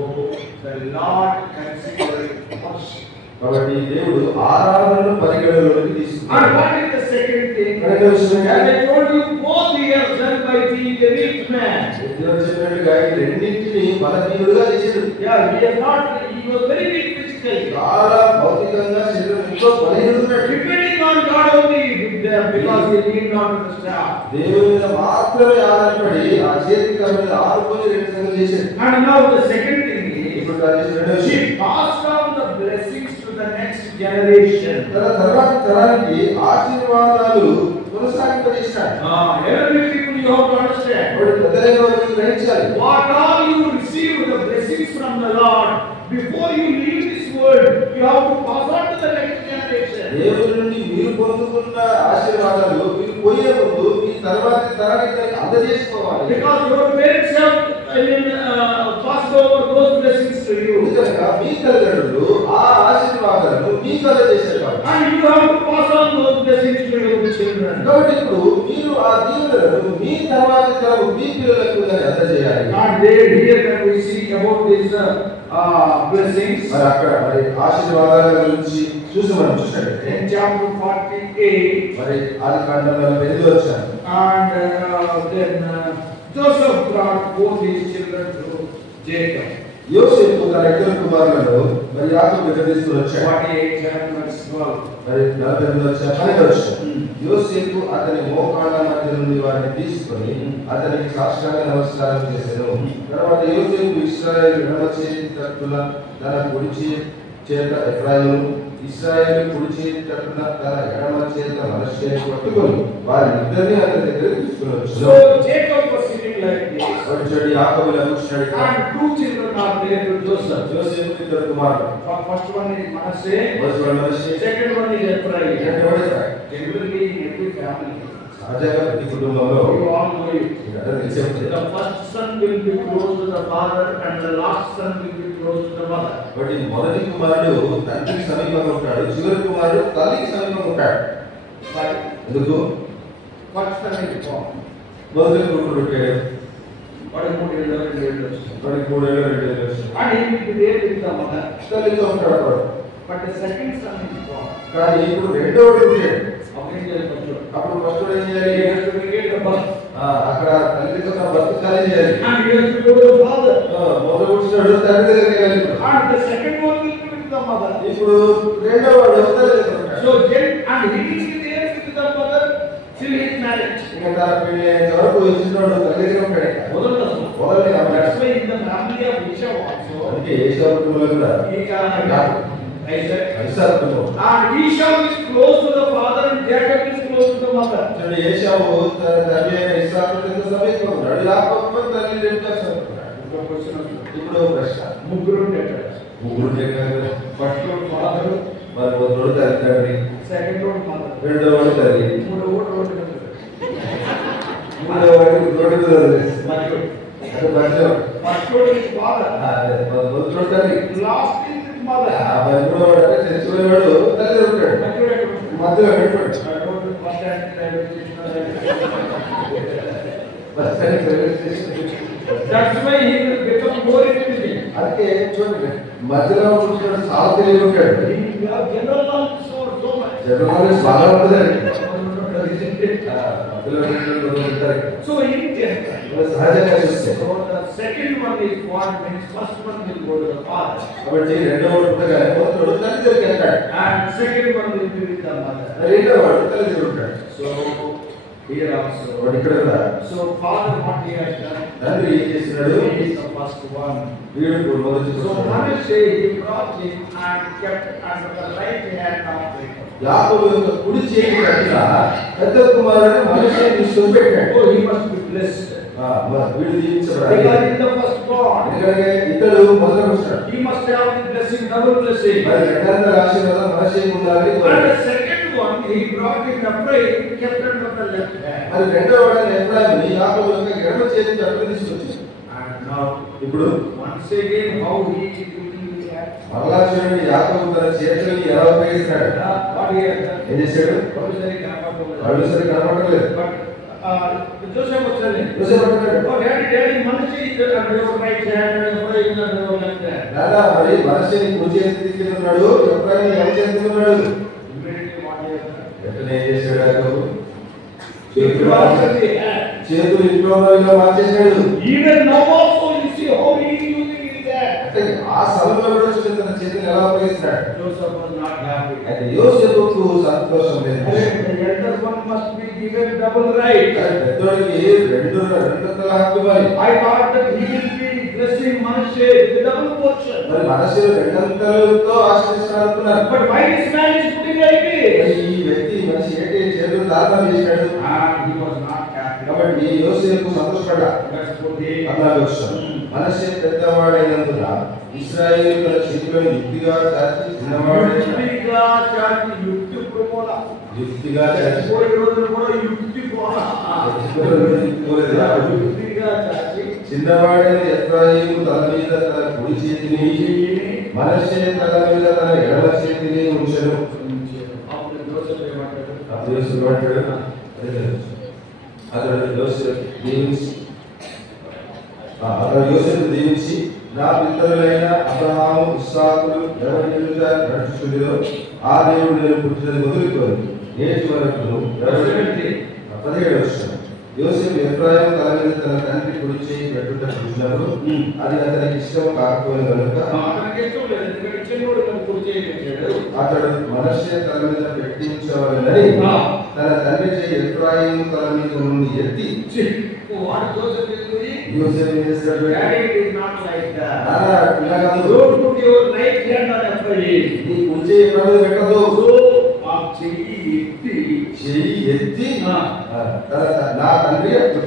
the Lord considered worship. కాబట్టి దేవుడు ఆరాధనను పరిగణలోకి And తీసుకున్నాడు. what is the second thing? రెండవ విషయం As I told you, both years done by being a weak man. దేవుడు చెప్పినట్టుగా ఈ రెండింటిని బలహీనుడుగా చేశాడు. Yeah, he was very weak physically. చాలా భౌతికంగా శరీరం ఎంతో బలహీనుడున్నాడు. Depending on God only he did that because he leaned on the staff. దేవుని మీద మాత్రమే ఆధారపడి ఆ చేతిక మీద ఆనుకొని రెండు సంగతులు చేశాడు. And now the second thing is, ఇప్పుడు దాని రెండవ విషయం, she passed on the blessings to the next generation. తన తర్వాత తరానికి ఆశీర్వాదాలు కొనసాగింపజేశాడు. Every people you have to understand. ఇప్పుడు పెద్దలైన వారు గ్రహించాలి. What all you receive the blessings from the Lord, before you leave this world, you have to pass on to the next generation. దేవుని నుండి మీరు పొందుకున్న ఆశీర్వాదాలు మీరు పోయే ముందు మీ తర్వాతి తరానికి అందజేసుకోవాలి. Because your parents have passed over those blessings to you. ఎందుకనగా మీ తల్లిదండ్రులు ఆ ఆశీర్వాదాలను మీకు అందజేశారు కాబట్టి. And you have to pass on those blessings to your children. కాబట్టి ఇప్పుడు మీరు ఆ దీవెనలను మీ తర్వాతి తరం మీ పిల్లలకు అందజేయాలి. And there here when we see about these blessings, మరి అక్కడ మరి ఆశీర్వాదాల గురించి చూసి మనం చూసినట్లయితే in chapter 48, మరి ఆదికాండం 45 వచ్చాను. and then Joseph brought both his children to Jacob. యోసేపు తన ఇద్దరు కుమారులను మరి యాకోబు దగ్గర తీసుకుని వచ్చాడు. 48 verse 12. మరి 48 వచ్చాను 12 వచ్చాను. యోసేపు అతని మోకాళ్ళ మధ్య నుండి వారిని తీసుకొని అతనికి సాష్టాంగ నమస్కారం చేశాను. తర్వాత యోసేపు ఇశ్రాయేలు ఎడమ చేతి తట్టున తన కుడి చేత ఎఫ్రాయిము, ఇశ్రాయేలు కుడి చేతి తట్టున తన ఎడమ చేత మనష్షేను పట్టుకొని వారిద్దరిని అతని దగ్గర తీసుకుని వచ్చాను. So Jacob was sitting like this. వచ్చాడు యాకోబు ఇలా కూర్చున్నాడు. And two children are there to Joseph. యోసేపు ఇద్దరు కుమారులు. First one is Manasseh. మొదటి మనష్షే, Second one is Ephraim. రెండవ ఎఫ్రాయిము. Generally in every family, సహజంగా ప్రతి కుటుంబంలో you all know it. అందరూ తెలిసే ఉంటుంది. The first son will be close to the father and the last son will be close to the mother. కాబట్టి మొదటి కుమారుడు తండ్రికి సమీపంగా ఉంటాడు, చివరి కుమారుడు తల్లికి సమీపంగా ఉంటాడు. But ఎందుకు? first son is born. మొదటి కొడుకు పుట్టాడు, వాడికి 3 ఏళ్ళు 2 ఏళ్ళు వచ్చాయి. వాడికి 3 ఏళ్ళు 2 ఏళ్ళు వచ్చాయి. And he will be there with the mother. తల్లితో ఉంటాడు వాడు. But the second son is born. కానీ ఇప్పుడు రెండోడు పుట్టాడు. అప్పుడు ఏం చేయాలి first? అప్పుడు ఫస్ట్ ఏం He చేయాలి? has to bring it to birth. అక్కడ తల్లితో తన భర్త ఖాళీ చేయాలి. And he has to go to the father. మొదటి పుట్టినాడు తండ్రి దగ్గరికి వెళ్ళాలి. And the second one will be with the mother. ఇప్పుడు రెండో వాడు తల్లి దగ్గర ఉంటాడు. So and he will be there with the mother till his marriage. ఇంకా తన పెళ్లి అయ్యేంత వరకు చిన్నోడు తల్లి దగ్గర ఉంటాడు. మొదలు మొదటి that's why in the family of Esau also, అందుకే ఏశావు కుటుంబంలో కూడా Isaac. ఐసాకు కుటుంబం. And Esau is close to the father and Jacob is close to the mother. ఏశావు తన తండ్రి అయిన ఇస్సాకు దగ్గర సమీపంగా ఉన్నాడు, యాకోబు తల్లి రెబెకా సమీపంగా ఉన్నాడు. ఒక క్వశ్చన్ వస్తుంది. ఇప్పుడు ప్రశ్న ముగ్గురు ఉంటారు. ముగ్గురు కదా, ఫస్ట్ రోడ్ ఫాదర్, మరి మొదటి తండ్రి, సెకండ్ రోడ్ మదర్, రెండో వాడు తల్లి, మూడో రోడ్ రోడ్ మీద మూడో వాడికి రోడ్డు మీద వదిలేసి మధ్య అంటే మధ్యలో ఫస్ట్ రోడ్ ఇస్ ఫాదర్, మొదటి రోడ్డు తల్లి, లాస్ట్ ఇస్ మదర్, మరి మూడో వాడు అంటే చచ్చిపోయేవాడు తల్లి ఉంటాడు, మధ్యలో పెట్టుకోండి. Road bus stand railway station. Bus stand railway station. That's why he will become more intelligent. అందుకే చూడండి, మధ్యలో కూర్చున్నాడు చాలా తెలివి ఉంటాడు. General knowledge so much. General knowledge బాగా ఉంటుందండి. మధ్యలో ఉంటారు. సో ఏం చేస్తారు? సహజంగా చూస్తే So the second one is born means first one will go to the father. కాబట్టి రెండో వాడు పుట్టగానే మొదటి వాడు తల్లి దగ్గరికి వెళ్తాడు, And second one will be with the mother. రెండో వాడు తల్లి దగ్గర ఉంటాడు. So here also. వాడు ఇక్కడ కూడా So father what he has done? తండ్రి ఏం చేస్తున్నాడు? He is the first one. వీడు మొదటి So Manasseh he brought him and kept under the right hand of Jacob. యాకోబు యొక్క కుడి చేతి కట్టిన పెద్ద కుమారుడు మనష్షేని తీసుకొని పెట్టాడు. Oh, he must be blessed. వీడు దీవించబడాలి. Because he is the first born. ఎందుకంటే ఇతడు మొదటి వచ్చాడు. He must have the blessing, double blessing. మరి రెండంతల ఆశీర్వాదం మనష్షేకి ఉండాలి. And the second one, he brought in Ephraim, kept under the left hand. మరి రెండో వాడైన ఎఫ్రాయిముని యాకోబు యొక్క ఎడమ చేతికి అడ్డు తీసుకొచ్చాడు. And now, ఇప్పుడు once again, how he is doing that? మరలా చూడండి, యాకోబు తన చేతులని ఎలా ఉపయోగిస్తున్నాడు. What he has done? ఏం చేశాడు? What is very comfortable. వాళ్ళు సరిగ్గా కనపడలేదు. But Joseph was telling, యోసేపు అంటున్నాడు, oh, daddy, Manasseh is under your right hand and Ephraim is under your left hand. నాన్న మరి మనష్షేని కుడి చేతికి తీసుకున్నాడు, ఎఫ్రాయిముని ఎడమ చేతికి ఉన్నాడు. Immediately what he has done? వెంటనే ఏం చేశాడు యాకోబు? Even చేతులు ఇంట్లో మార్చేశాడు. now also you see how he is using it there. అంటే ఆ సమయంలో కూడా చూడండి తన చేతులు ఎలా ఉపయోగిస్తున్నాడు. Joseph was not happy. అయితే యోసేపుకు సంతోషం లేదు. The elder one must be given double right. పెద్దోడికి రెండంతల హక్కు ఇవ్వాలి. I thought that he will be blessing Manasseh with the double portion. మరి మనష్షేను రెండంతలతో ఆశీర్వదిస్తాడు అనుకున్నారు. But why this man is putting like మరి this? ఈ వ్యక్తి మనిషి ఏంటి చేతులు దానం చేశాడు. And he was not happy. కాబట్టి యోసేపు సంతోషపడ్డా. That's what he. అట్లాగే వచ్చాడు. మనష్షే పెద్దవాడైనందున ఇశ్రాయేలు తన చేతులను యుక్తిగా చాచి చిన్నవాడైన యుక్తిగా చాచి యుక్తి ప్రమోద. యుక్తిగా చాచి పోయే రోజులు కూడా యుక్తి పోలా. యుక్తిగా చాచి చిన్నవాడైన ఎఫ్రాయిము తల మీద తన కుడి చేతిని, మనష్షే తల మీద తన ఎడమ చేతిని ఉంచెను. అప్పుడు జోసెఫ్ ఏమంటాడు? అప్పుడు యోసేపు అంటాడు, అతడు యోసేపు దీవించి నా పితరులైన అబ్రహాము ఇస్సాకులు ఎవరి ఎదుట నడుచుచుండిరో ఆ దేవుడు నేను పుట్టినది మొదలుకొని నేటి వరకు 17 వచ్చాను. యోసేపు ఎఫ్రాయిము తల మీద తన తండ్రి కుడి చేయి పెట్టుట చూసినాడు. అది అతనికి ఇష్టం కాకపోయిన కనుక అతడు మనష్షే తల మీద పెట్టించవాలని తన తండ్రి చేయి ఎఫ్రాయిము తల మీద నుండి ఎత్తి యోసేపు ఏం చేస్తాడు? ఇలా కాదు, నీ కుడి చేయి ఎఫ్రాయిము మీద పెట్టదు, చెయ్యి ఎత్తి నా తండ్రి అప్పుడు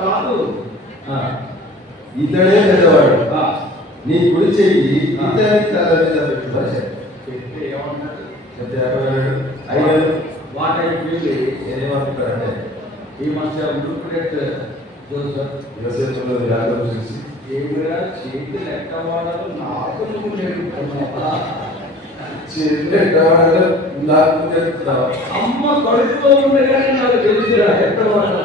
కాదు, ఇతడే పెద్దవాడు, నీ కుడి చెయ్యి ఇతని తల మీద పెట్టుమని చెప్తే అయినాడు. ఏమనుకుంటారంటే యోసేపులో యాకోబు చూసి చేతులు ఎక్కవాడలు నాకు నువ్వు నేర్పుతున్నావా? చేతులు ఎట్టవాడో నాకు నేర్పుతున్నావా? అమ్మ కడుపులో ఉండగానే నాకు తెలుసురా ఎక్కవాడలు.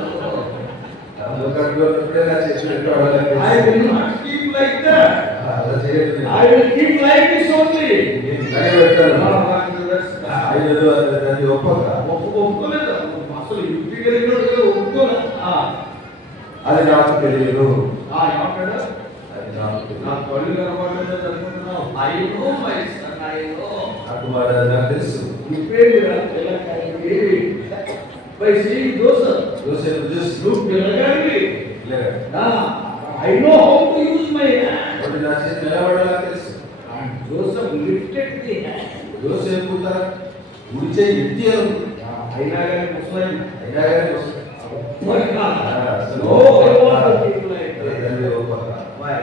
కడుపులో ఉన్నప్పుడే నా చేతులు ఎట్టవాడాలని I will not keep like that. అలా చేయలేదు. I will keep like this only. నేను ఇలాగే పెడతాను. అయ్యో అది ఒప్పక ఒప్పుకోలేదు అసలు యుక్తి కలిగిన ఒప్పుకోలేదు. అది నాకు తెలియదు, ఏమంటాడు? అది నాకు నా తెలియదు, కళ్ళు కనబడలేదు అనుకుంటున్నావు. అయ్యో అయ్యో నాకు మాట నాకు తెలుసు. ఇప్పుడేమిరా పిల్లకాయకి బై సీయింగ్ జోసెఫ్ యోసేపు చూసి నువ్వు పిల్లగాడివి. లేరా I know how to use my hand. కాబట్టి నా చేతులు ఎలా వాడాలో తెలుసు. And Joseph lifted the hand. యోసేపు తన కుడి చేయి ఎత్తి అయినా కానీ ముసలాయన అయినా కానీ My God. So, No, I want to keep like that. తండ్రి ఒక పక్క. Why?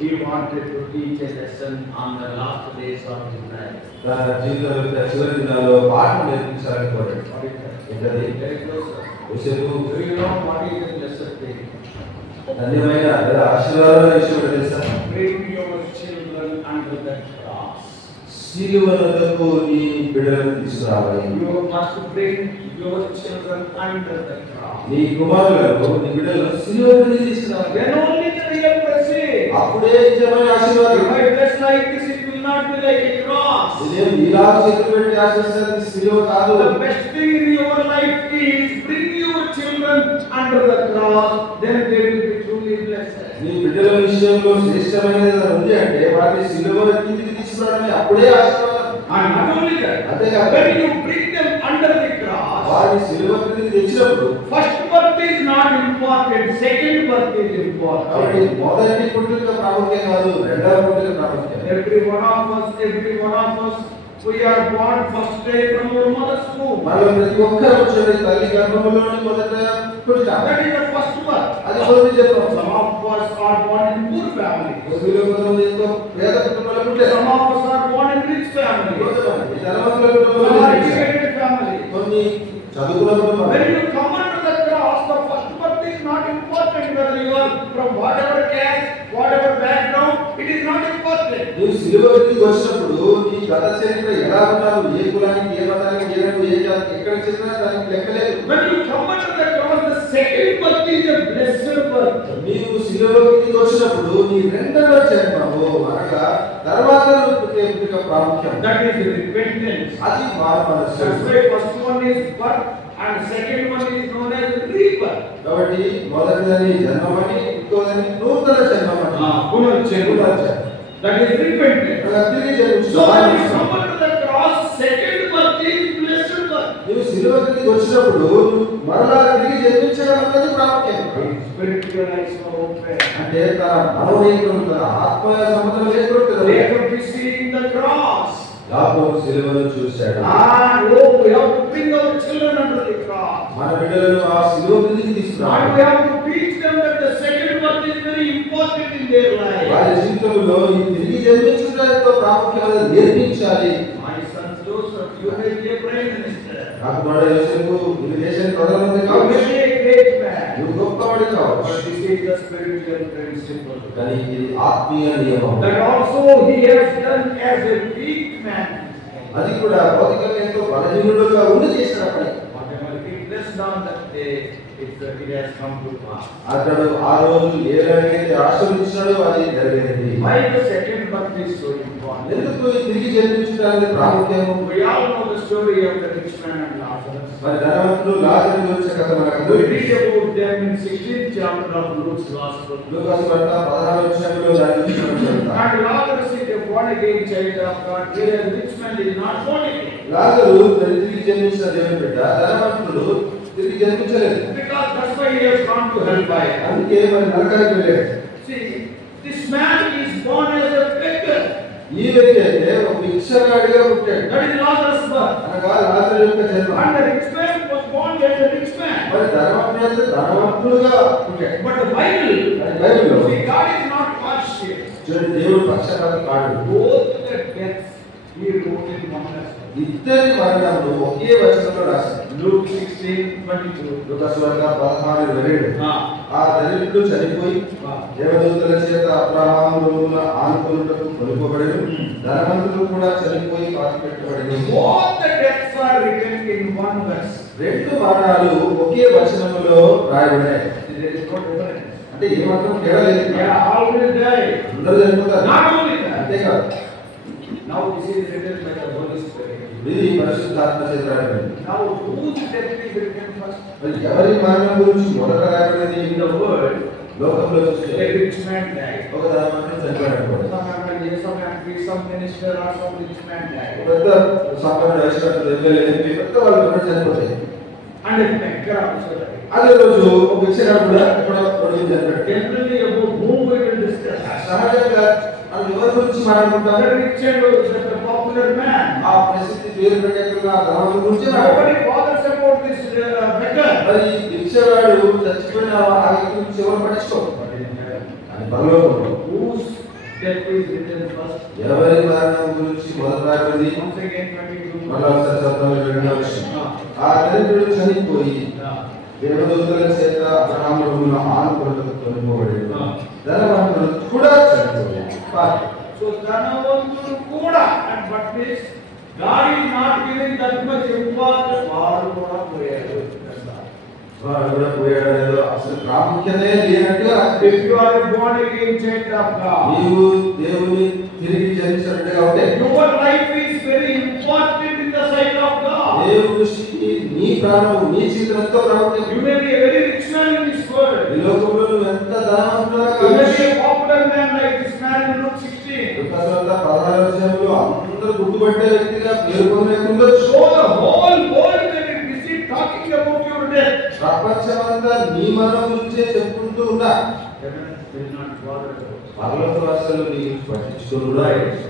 He wanted to teach a lesson on the last days of his life. తన జీవితం యొక్క చివరి దినాల్లో పాఠం నేర్పించాలని కోరాడు. What is that? ఏంటది? Very close. యోసేపు Do you know what is the blessed thing? ధన్యమైన లేదా ఆశీర్వాదమైన విషయం ఏంటో తెలుసా? Bring your children under the cross. సిలువనకు నీ బిడ్డలను తీసుకురావాలి. You must bring your children under the cross. నీ కుమారులను నీ బిడ్డలను సిలువకు తీసుకురావాలి. Then only the real blessing. అప్పుడే నిజమైన ఆశీర్వాదం. If I bless like this, it will not be like a cross. ఇదేం ఇలా చేతులు పెట్టి ఆశీర్వదించేది సిలువ కాదు. The best thing in your life is bring your children under the cross. Then they will be truly blessed. నీ బిడ్డల విషయంలో శ్రేష్టమైనది ఏదైనా ఉంది అంటే వాటిని సిలువ కిందికి తీసుకురావడమే అప్పుడే ఆశీర్వాదం. And not only that, అంతేకాదు when you bring them under the cross, వారిని సిలువ కిందికి తెచ్చినప్పుడు first birth is not important, second birth is కాబట్టి important. మొదటి పుట్టుక ప్రాముఖ్యం కాదు, రెండవ పుట్టుక ప్రాముఖ్యం. Every one of us, we are born first day from our mother's womb. మనలో ప్రతి ఒక్కరు వచ్చేది తల్లి గర్భంలోని మొదట పుట్టుక. That is the first birth. అది మొదటి జన్మ. Some of us are born in poor families. కొద్దిలో కొంతమంది ఎంతో పేద కుటుంబాల్లో పుట్టారు. Some of us are born in rich families. కొంతమంది ధనవంతుల Some కుటుంబాల్లో are పుట్టారు. educated families. కొన్ని చదువుకున్న కుటుంబాలు. When you come under the cross, the first birth is not important. Whether you are from whatever caste, whatever background, it is not important. నువ్వు సిలువకి వచ్చినప్పుడు నీ గత చరిత్ర ఎలా ఉన్నావు, ఏ కులానికి, ఏ మతానికి, ఏ రంగు, ఏ జాతికి, ఎక్కడ చెందినా దానికి లెక్కలేదు. When you come under the cross, the second birth is a blessed birth. నీవు సిలువకి వచ్చినప్పుడు నీ రెండవ జన్మము అనగా తర్వాత నువ్వు పుట్టే పుట్టుక ప్రాముఖ్యం. That is repentance. అది మారు మనస్సు. That's why first one is birth and second one is known as rebirth. కాబట్టి మొదటిదని జన్మమని, ఇంకోదని నూతన జన్మమని. పునర్జన్మ. That is repentance. అనగా తిరిగి So when you జన్మించడం. come under the cross, second birth is blessed birth. నువ్వు సిలువకి వచ్చినప్పుడు మరలా తిరిగి జన్మించడం అన్నది ప్రాముఖ్యం. Spiritual eyes are open. అంటే తన మనోవేకుడు, తన ఆత్మ సంబంధం లేకుండా Later we see in the cross. యాకోబు సిలువను చూశాడు. And oh, we have to bring our children under the cross. మన బిడ్డలను ఆ సిలువ కిందికి And తీసుకురావాలి. we have to teach them that the second birth is very important in their life. వారి జీవితంలో ఈ తిరిగి జన్మించడం ఎంతో ప్రాముఖ్యమైనది నేర్పించాలి. My son Joseph, you may be a prime minister. నాకు మన యోసేపు ఈ దేశానికి ప్రధానమంత్రి You కావచ్చు. may be a great man. నువ్వు గొప్పవాడి కావచ్చు. But this is the spiritual principle. కానీ ఇది ఆత్మీయ నియమం. That also he has done as a weak man. అది కూడా భౌతికంగా ఎంతో బలహీనుడుగా ఉండి చేసిన పని. Whatever he blessed on that day, it has come to pass. అతడు ఆ రోజు ఏదైతే ఆశీర్వదించాడో అది నెరవేరింది. Why the second birth is so important? ఎందుకు ఈ తిరిగి జన్మించడానికి ప్రాముఖ్యము? We all know the story of the rich man and Lazarus. మరి ధనవంతుడు లాజరు గురించిన కథ మనకు We read about them in 16th chapter of Luke's Gospel. లూకాసు వార్త 16వ అధ్యాయంలో దాని గురించి మనం చదువుతాం. And Lazarus is a born again child of God, whereas rich man is not born again. లాజరు తిరిగి జన్మించిన దేవుని బిడ్డ, ధనవంతుడు తిరిగి జన్మించలేదు. Because that's why he has gone to hellfire. అందుకే మరి నరకానికి వెళ్ళాడు. See, this man is born as a beggar. ఈ వ్యక్తి అయితే ఒక భిక్షగాడిగా పుట్టాడు. That is Lazarus' birth. అనగా లాజరు యొక్క జన్మ. And the rich man was born as a rich man. మరి ధనవంతుడు అయితే ధనవంతుడుగా పుట్టాడు. But the Bible, మరి బైబిల్లో see, God is not partial. చూడండి, దేవుడు పక్షపాతం కాడు. Both the deaths he wrote in one lesson. ఇద్దరి మరణములు ఒకే వచనంలో రాశారు. Luke 16:22. లూకాసు వార్త 16:27. ఆ దరిద్రుడు చనిపోయి Ah. దేవదూతల చేత అబ్రహాము రోజున ఆనుకొనుటకు కొనుకోబడెను. ధనవంతుడు కూడా చనిపోయి పాతిపెట్టబడెను. Both the deaths are written in one verse. రెండు మరణాలు ఒకే వచనములో రాయబడినాయి. There is no difference. అంటే ఏమాత్రం తేడా లేదు. Yeah, all will die. అందరూ చనిపోతారు. Not only that. అంతేకాదు, Now this is written by the Holy Spirit. ఇది పరిశుద్ధాత్మ చేత రాయబడింది. Now whose death is written first? మరి ఎవరి మరణం గురించి మొదట రాయబడింది? In the world, లోకంలో చూస్తే a rich man died. ఒక ధనవంతుడు చనిపోయాడు. Some minister or some rich man died. పెద్ద సామాన్య వయసులో ఎమ్మెల్యే పెద్ద వాళ్ళు కూడా చనిపోతాయి. And a beggar also died. అదే రోజు ఒక భిక్షగాడు కూడా ఎక్కడో పొడిగి చనిపోయాడు. Generally about whom we will discuss. సహజంగా మనం ఎవరి గురించి మాట్లాడుకుంటాం? The rich and the popular man. ఆ ప్రసిద్ధి పేరు పెట్టేట్టుగా ధనవంతుడి గురించి Nobody bothers about this beggar. మరి భిక్షగాడు చచ్చిపోయిన ఆ వ్యక్తి గురించి ఎవరు పట్టించుకోరు. But in heaven, అది పరలోకంలో whose death is written first? ఎవరి మరణం గురించి మొదలు రాబడింది? Once again, 22. మళ్ళా ఒకసారి చదువుతాం 22వ వచనం. ఆ దరిద్రుడు చనిపోయి దేవదూతల చేత అబ్రహామును ఆనుకున్నకు కొనిపోబడింది. ధనవంతుడు కూడా చనిపోయాడు. So ధనవంతుడు కూడా, and but this God is not giving that much importance. వారు కూడా పోయారు. వాడు కూడా పోయాడు. అసలు ప్రాముఖ్యత లేనట్టుగా If you are a born again child of God, నీవు దేవుని తిరిగి జన్మించినట్టుగా ఉంటే your life is very important in the sight of God. దేవుని దృష్టికి నీ ప్రాణం నీ జీవితం ఎంతో ప్రాముఖ్యం. You may be a very rich man in this world. ఈ లోకంలో నువ్వు ఎంత ధనవంతుడుగా You may కావచ్చు. be a popular man like this man in Luke 16. Lukas 16వ అధ్యాయంలో అందరూ గుర్తుపట్టే వ్యక్తిగా పేర్కొనే ఉండొచ్చు. So the whole world may be busy talking about your death. ప్రపంచమంతా నీ మరణం గురించే చెప్పుకుంటూ ఉన్నా Heaven will not bother about. పరలోక అసలు నీవు పట్టించుకోరుడా?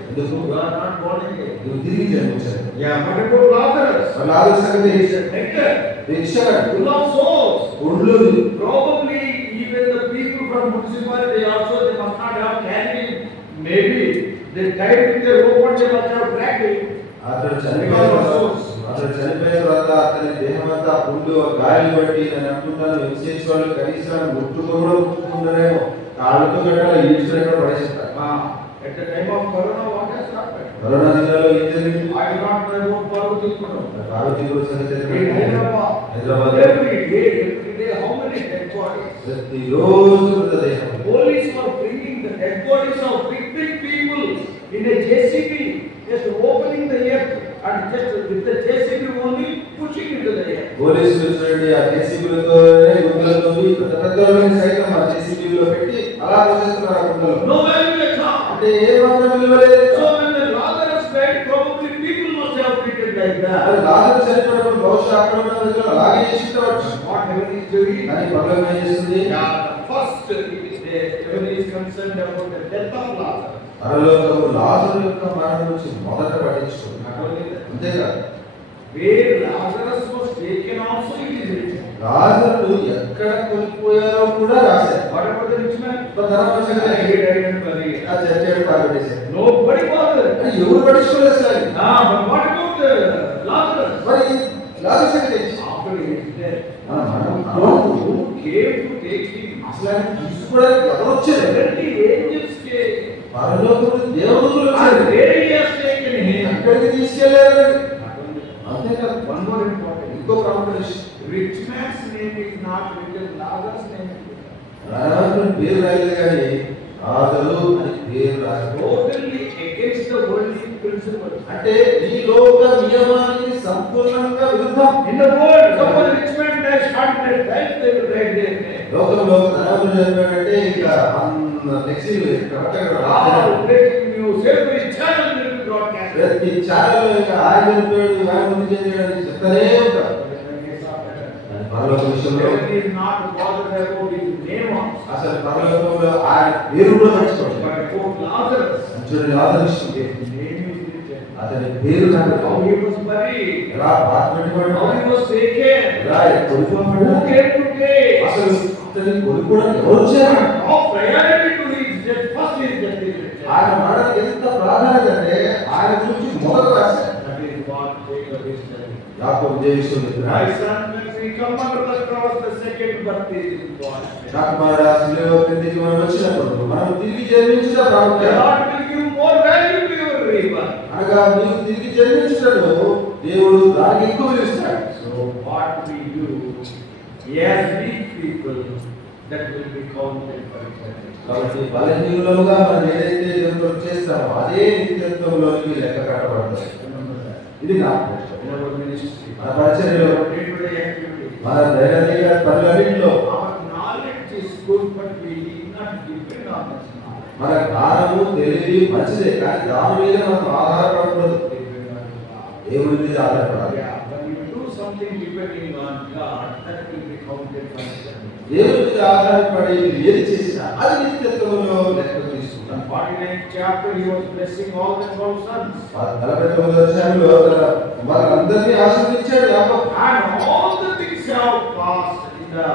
ఎందుకు? You are not born again. నువ్వు తిరిగి జన్మించావు. Yeah, but about Lazarus, వాళ్ళు ఆలోచన beggar, భిక్షగాడు full of souls. ఒళ్ళు Probably even the people from municipality also they must not have carried. Maybe they died with their rope and they must have dragged it. అతడు చనిపోయిన తర్వాత అతని దేహం అంతా పుండు గాలి బట్టి నేను అనుకుంటాను ఎంసేసి వాళ్ళు కనీసం ముట్టుకోవడమేమో కాళ్ళతో గట్టాల ఈడ్చుకునే పడేస్తారు. At the time of Corona, what has happened? Corona దినాల్లో ఏం జరిగింది? I do not know about Parvatipuram. Parvathipuram సంగతి In Hyderabad, Hyderabad every day, how many dead bodies? ప్రతిరోజు మృతదేహం. Police were bringing the dead bodies of big people in a JCB, just opening the earth and just with the JCB only pushing into the earth. పోలీసులు చూడండి ఆ జేసీబీలతోనే గుంటలతో పెద్ద సైతం ఆ జేసీబీలో పెట్టి అలా చేస్తున్నారు ఆ గుంటలో. No value at all. అంటే ఏ మాత్రం విలువలేదు. So when the Lazarus died, probably people must have treated like that. అది లాజరు చనిపోయినప్పుడు బహుశా అక్కడ ఉన్న ప్రజలు అలాగే చేసి ఉండవచ్చు. What heaven is doing? కానీ పరలోకం ఏం చేస్తుంది? First, heaven is concerned about the death of Lazarus. పరలోకము లాజరు యొక్క మరణం నుంచి మొదట పట్టించుకుంది. Not only that, అంతేకాదు where Lazarus was taken also it is written. లాజరు ఎక్కడ కోల్పోయారో కూడా రాశారు. What about the rich man? ధనవంతుడు He died and buried. ఆ చర్చను పాల్గొనేశారు. Nobody bothered. అది ఎవరు పట్టించుకోలేదు sir. But what about Lazarus? మరి లాజరు సంగతి ఏంటి? After he is dead, మనం who came to take him? అసలు ఆయన తీసుకోవడానికి ఎవరు వచ్చారు? When the angels came, పరలోకములు దేవుళ్ళు and వచ్చారు. where he has taken him? ఎక్కడికి తీసుకెళ్లారు? Not only that, అంతేకాదు one more important. ఇంకో ప్రాముఖ్యమైన విషయం. Rich man's name is not written, Lazarus' name is written. ధనవంతుని పేరు రాయలేదు కానీ లాజరు అని పేరు రాశారు. Totally against the worldly principle. అంటే ఈ లోక నియమానికి సంపూర్ణంగా విరుద్ధం. In the world, suppose rich man dies 100 times, they will write their name. లోకంలో ధనవంతుడు చనిపోయాడంటే ఇంకా ఫ్లెక్సీలు Breaking news, every channel will be broadcast. ప్రతి ఛానల్లో ఇంకా ఆయన చనిపోయాడు ఆయన ముందు చేయడానికి చెప్తానే ఉంటారు. కానీ పరలోక విషయంలో Heaven is not bothered about his name also, అసలు పరలోకంలో ఆయన పేరు కూడా మర్చిపోతాడు. but about Lazarus. చూడండి లాజరు విషయం. His name is written. అతని పేరు నాకు How he was buried, ఎలా పాత పెట్టుకోవడం how he was taken, ఎలా కొనుక్కోబడ్డా who came to take, అసలు అతని కొనుక్కోవడానికి ఎవరు వచ్చారు? how priority to his death, first his death is written. ఆయన మరణానికి ఎంత ప్రాధాన్యత అంటే ఆయన గురించి మొదట రాశారు. That is what Jacob is telling. యాకోబు ఇదే విషయం My చెప్తున్నాడు. son, when we come under the cross, the second birth is important. నాకు మన శిలువ క్రిందికి మనం వచ్చినప్పుడు మనం తిరిగి జన్మించిన The ప్రాముఖ్యత Lord will give more value to your rebirth. అనగా నీవు తిరిగి జన్మించడము దేవుడు దానికి ఎక్కువ విలువిస్తాడు. So what we do, as weak people, that will be counted for eternity. కాబట్టి బలహీనులుగా మనం ఏదైతే దేవుడు చేస్తామో అదే నిత్యత్వంలోకి లెక్క కట్టబడతాయి. Remember that. ఇది నా In our ministry, మన పరిచర్యలో our day-to-day activities, మన దైనందిక పనులన్నింటిలో our knowledge is good, but we need not depend on this knowledge. మన జ్ఞానము తెలివి మంచిదే కానీ దాని మీద మనం ఆధారపడకూడదు. Depend on God. దేవుడి మీద ఆధారపడాలి. Yeah, when you do something depending on God, that will be counted for eternity. దేవుడి మీద ఆధారపడి ఏది చేసినా అది నిత్యత్వంలో లెక్క తీసుకుంటాం. In 49th chapter, he was blessing all the 12 sons. 49వ అధ్యాయంలో తన కుమారులందరినీ ఆశీర్వదించాడు యాకోబు. And all the things have passed the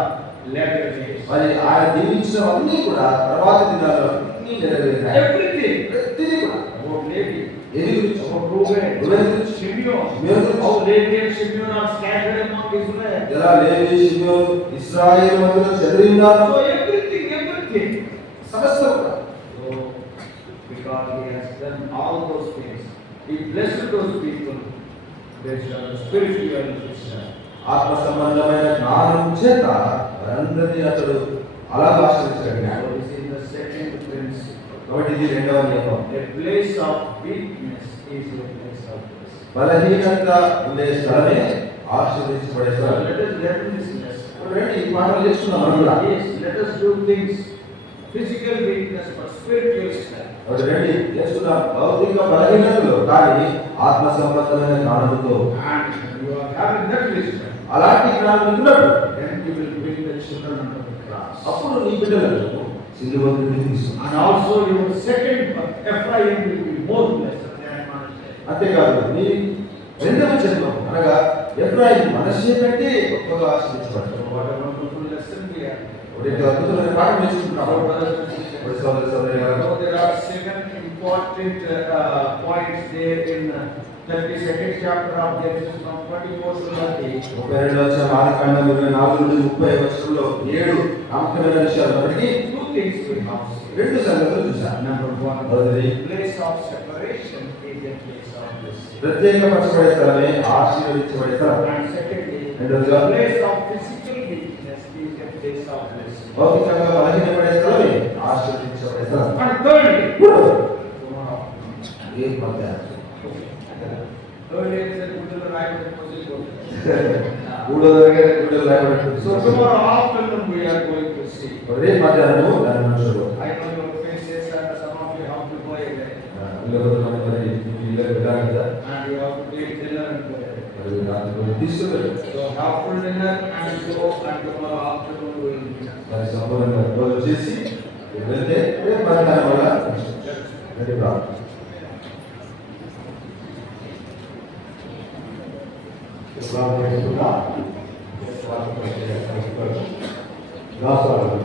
latter days. మరి ఆయన దీవించినవన్నీ కూడా తర్వాత దినాల్లో అన్ని నెరవేరాయి. Everything ప్రతిదీ కూడా about Levi, ఏది గురించి? about Reuben, గురించి, Simeon, గురించి. how Levi and Simeon are scattered among Israel. ఎలా లేవి షిమ్యోను ఇశ్రాయేలు మధ్యలో చెదిరి ఉన్నారు. So everything. సమస్తం కూడా. So because he has done all those things, he blessed those people based on the spiritual wisdom. ఆత్మ సంబంధమైన జ్ఞానం చేత వారందరినీ అతడు అలా ఆశ్రయించగలిగాడు. So this is the second principle. కాబట్టి ఇది రెండవ నియమం. A place of weakness is a place of blessing. బలహీనత ఉండే స్థలమే ఆశీర్వదించబడే So స్థలం. let us learn this lesson. రండి ఈ పాఠం నేర్చుకుందాం మనం కూడా. Yes, let us do things physical weakness but spiritual strength. కాబట్టి రండి నేర్చుకుందాం భౌతిక బలహీనతలు కానీ ఆత్మ సంబంధమైన జ్ఞానంతో. And you are having that wisdom. అలాంటి జ్ఞానం ఉన్నప్పుడు Then you will bring the children under the cross. అప్పుడు నీ బిడ్డలకు సిలువను తీసుకు. And also your second Ephraim will be more blessed than Manasseh. అంతేకాదు నీ రెండవ జన్మం అనగా ఎఫ్రాయిము మనష్షే కంటే గొప్పగా ఆశీర్వదించబడతాడు. What a wonderful lesson we have. ఒకటి అద్భుతమైన పాఠం నేర్చుకుంటున్నాం. Our brothers and sisters. ఒకటి సోదరులు So there are 7 important points there in 32nd chapter of Genesis from 24 to 30. 32వ అధ్యాయం ఆదికాండం 24 నుండి 30 వచనంలో 7 ప్రాముఖ్యమైన విషయాలు ఉన్నప్పటికీ Two things we have seen. రెండు సంగతులు చూశాం. Number one, మొదటిది place of separation is a place of blessing. ప్రత్యేకపరచబడే స్థలమే ఆశీర్వదించబడే స్థలం. And secondly, రెండవదిగా place of physical weakness is a place of blessing. భౌతికంగా బలహీనపడే స్థలమే ఆశీర్వదించబడే స్థలం. And thirdly, మూడవది tomorrow. ఏ మధ్యాహ్నం Thirdly is a good right position. మూడో తరగతి బిడ్డలు రాయబడుతుంది. So tomorrow afternoon we are going to see. రేపు మధ్యాహ్నము దాని మనుషులు I know your faces and some of you have to go away. ఇళ్ళకొద్దామని మరి ఇళ్ళకి వెళ్ళాలి కదా And you have to take dinner and go away. మరి రాత్రి తీసుకెళ్ళాలి. So have full dinner and go, and tomorrow afternoon we will meet. మరి సంపూర్ణంగా రోజు చేసి వెళ్తే రేపు మధ్యాహ్నం వల్ల రెడీ ప్రాబ్లం Last one,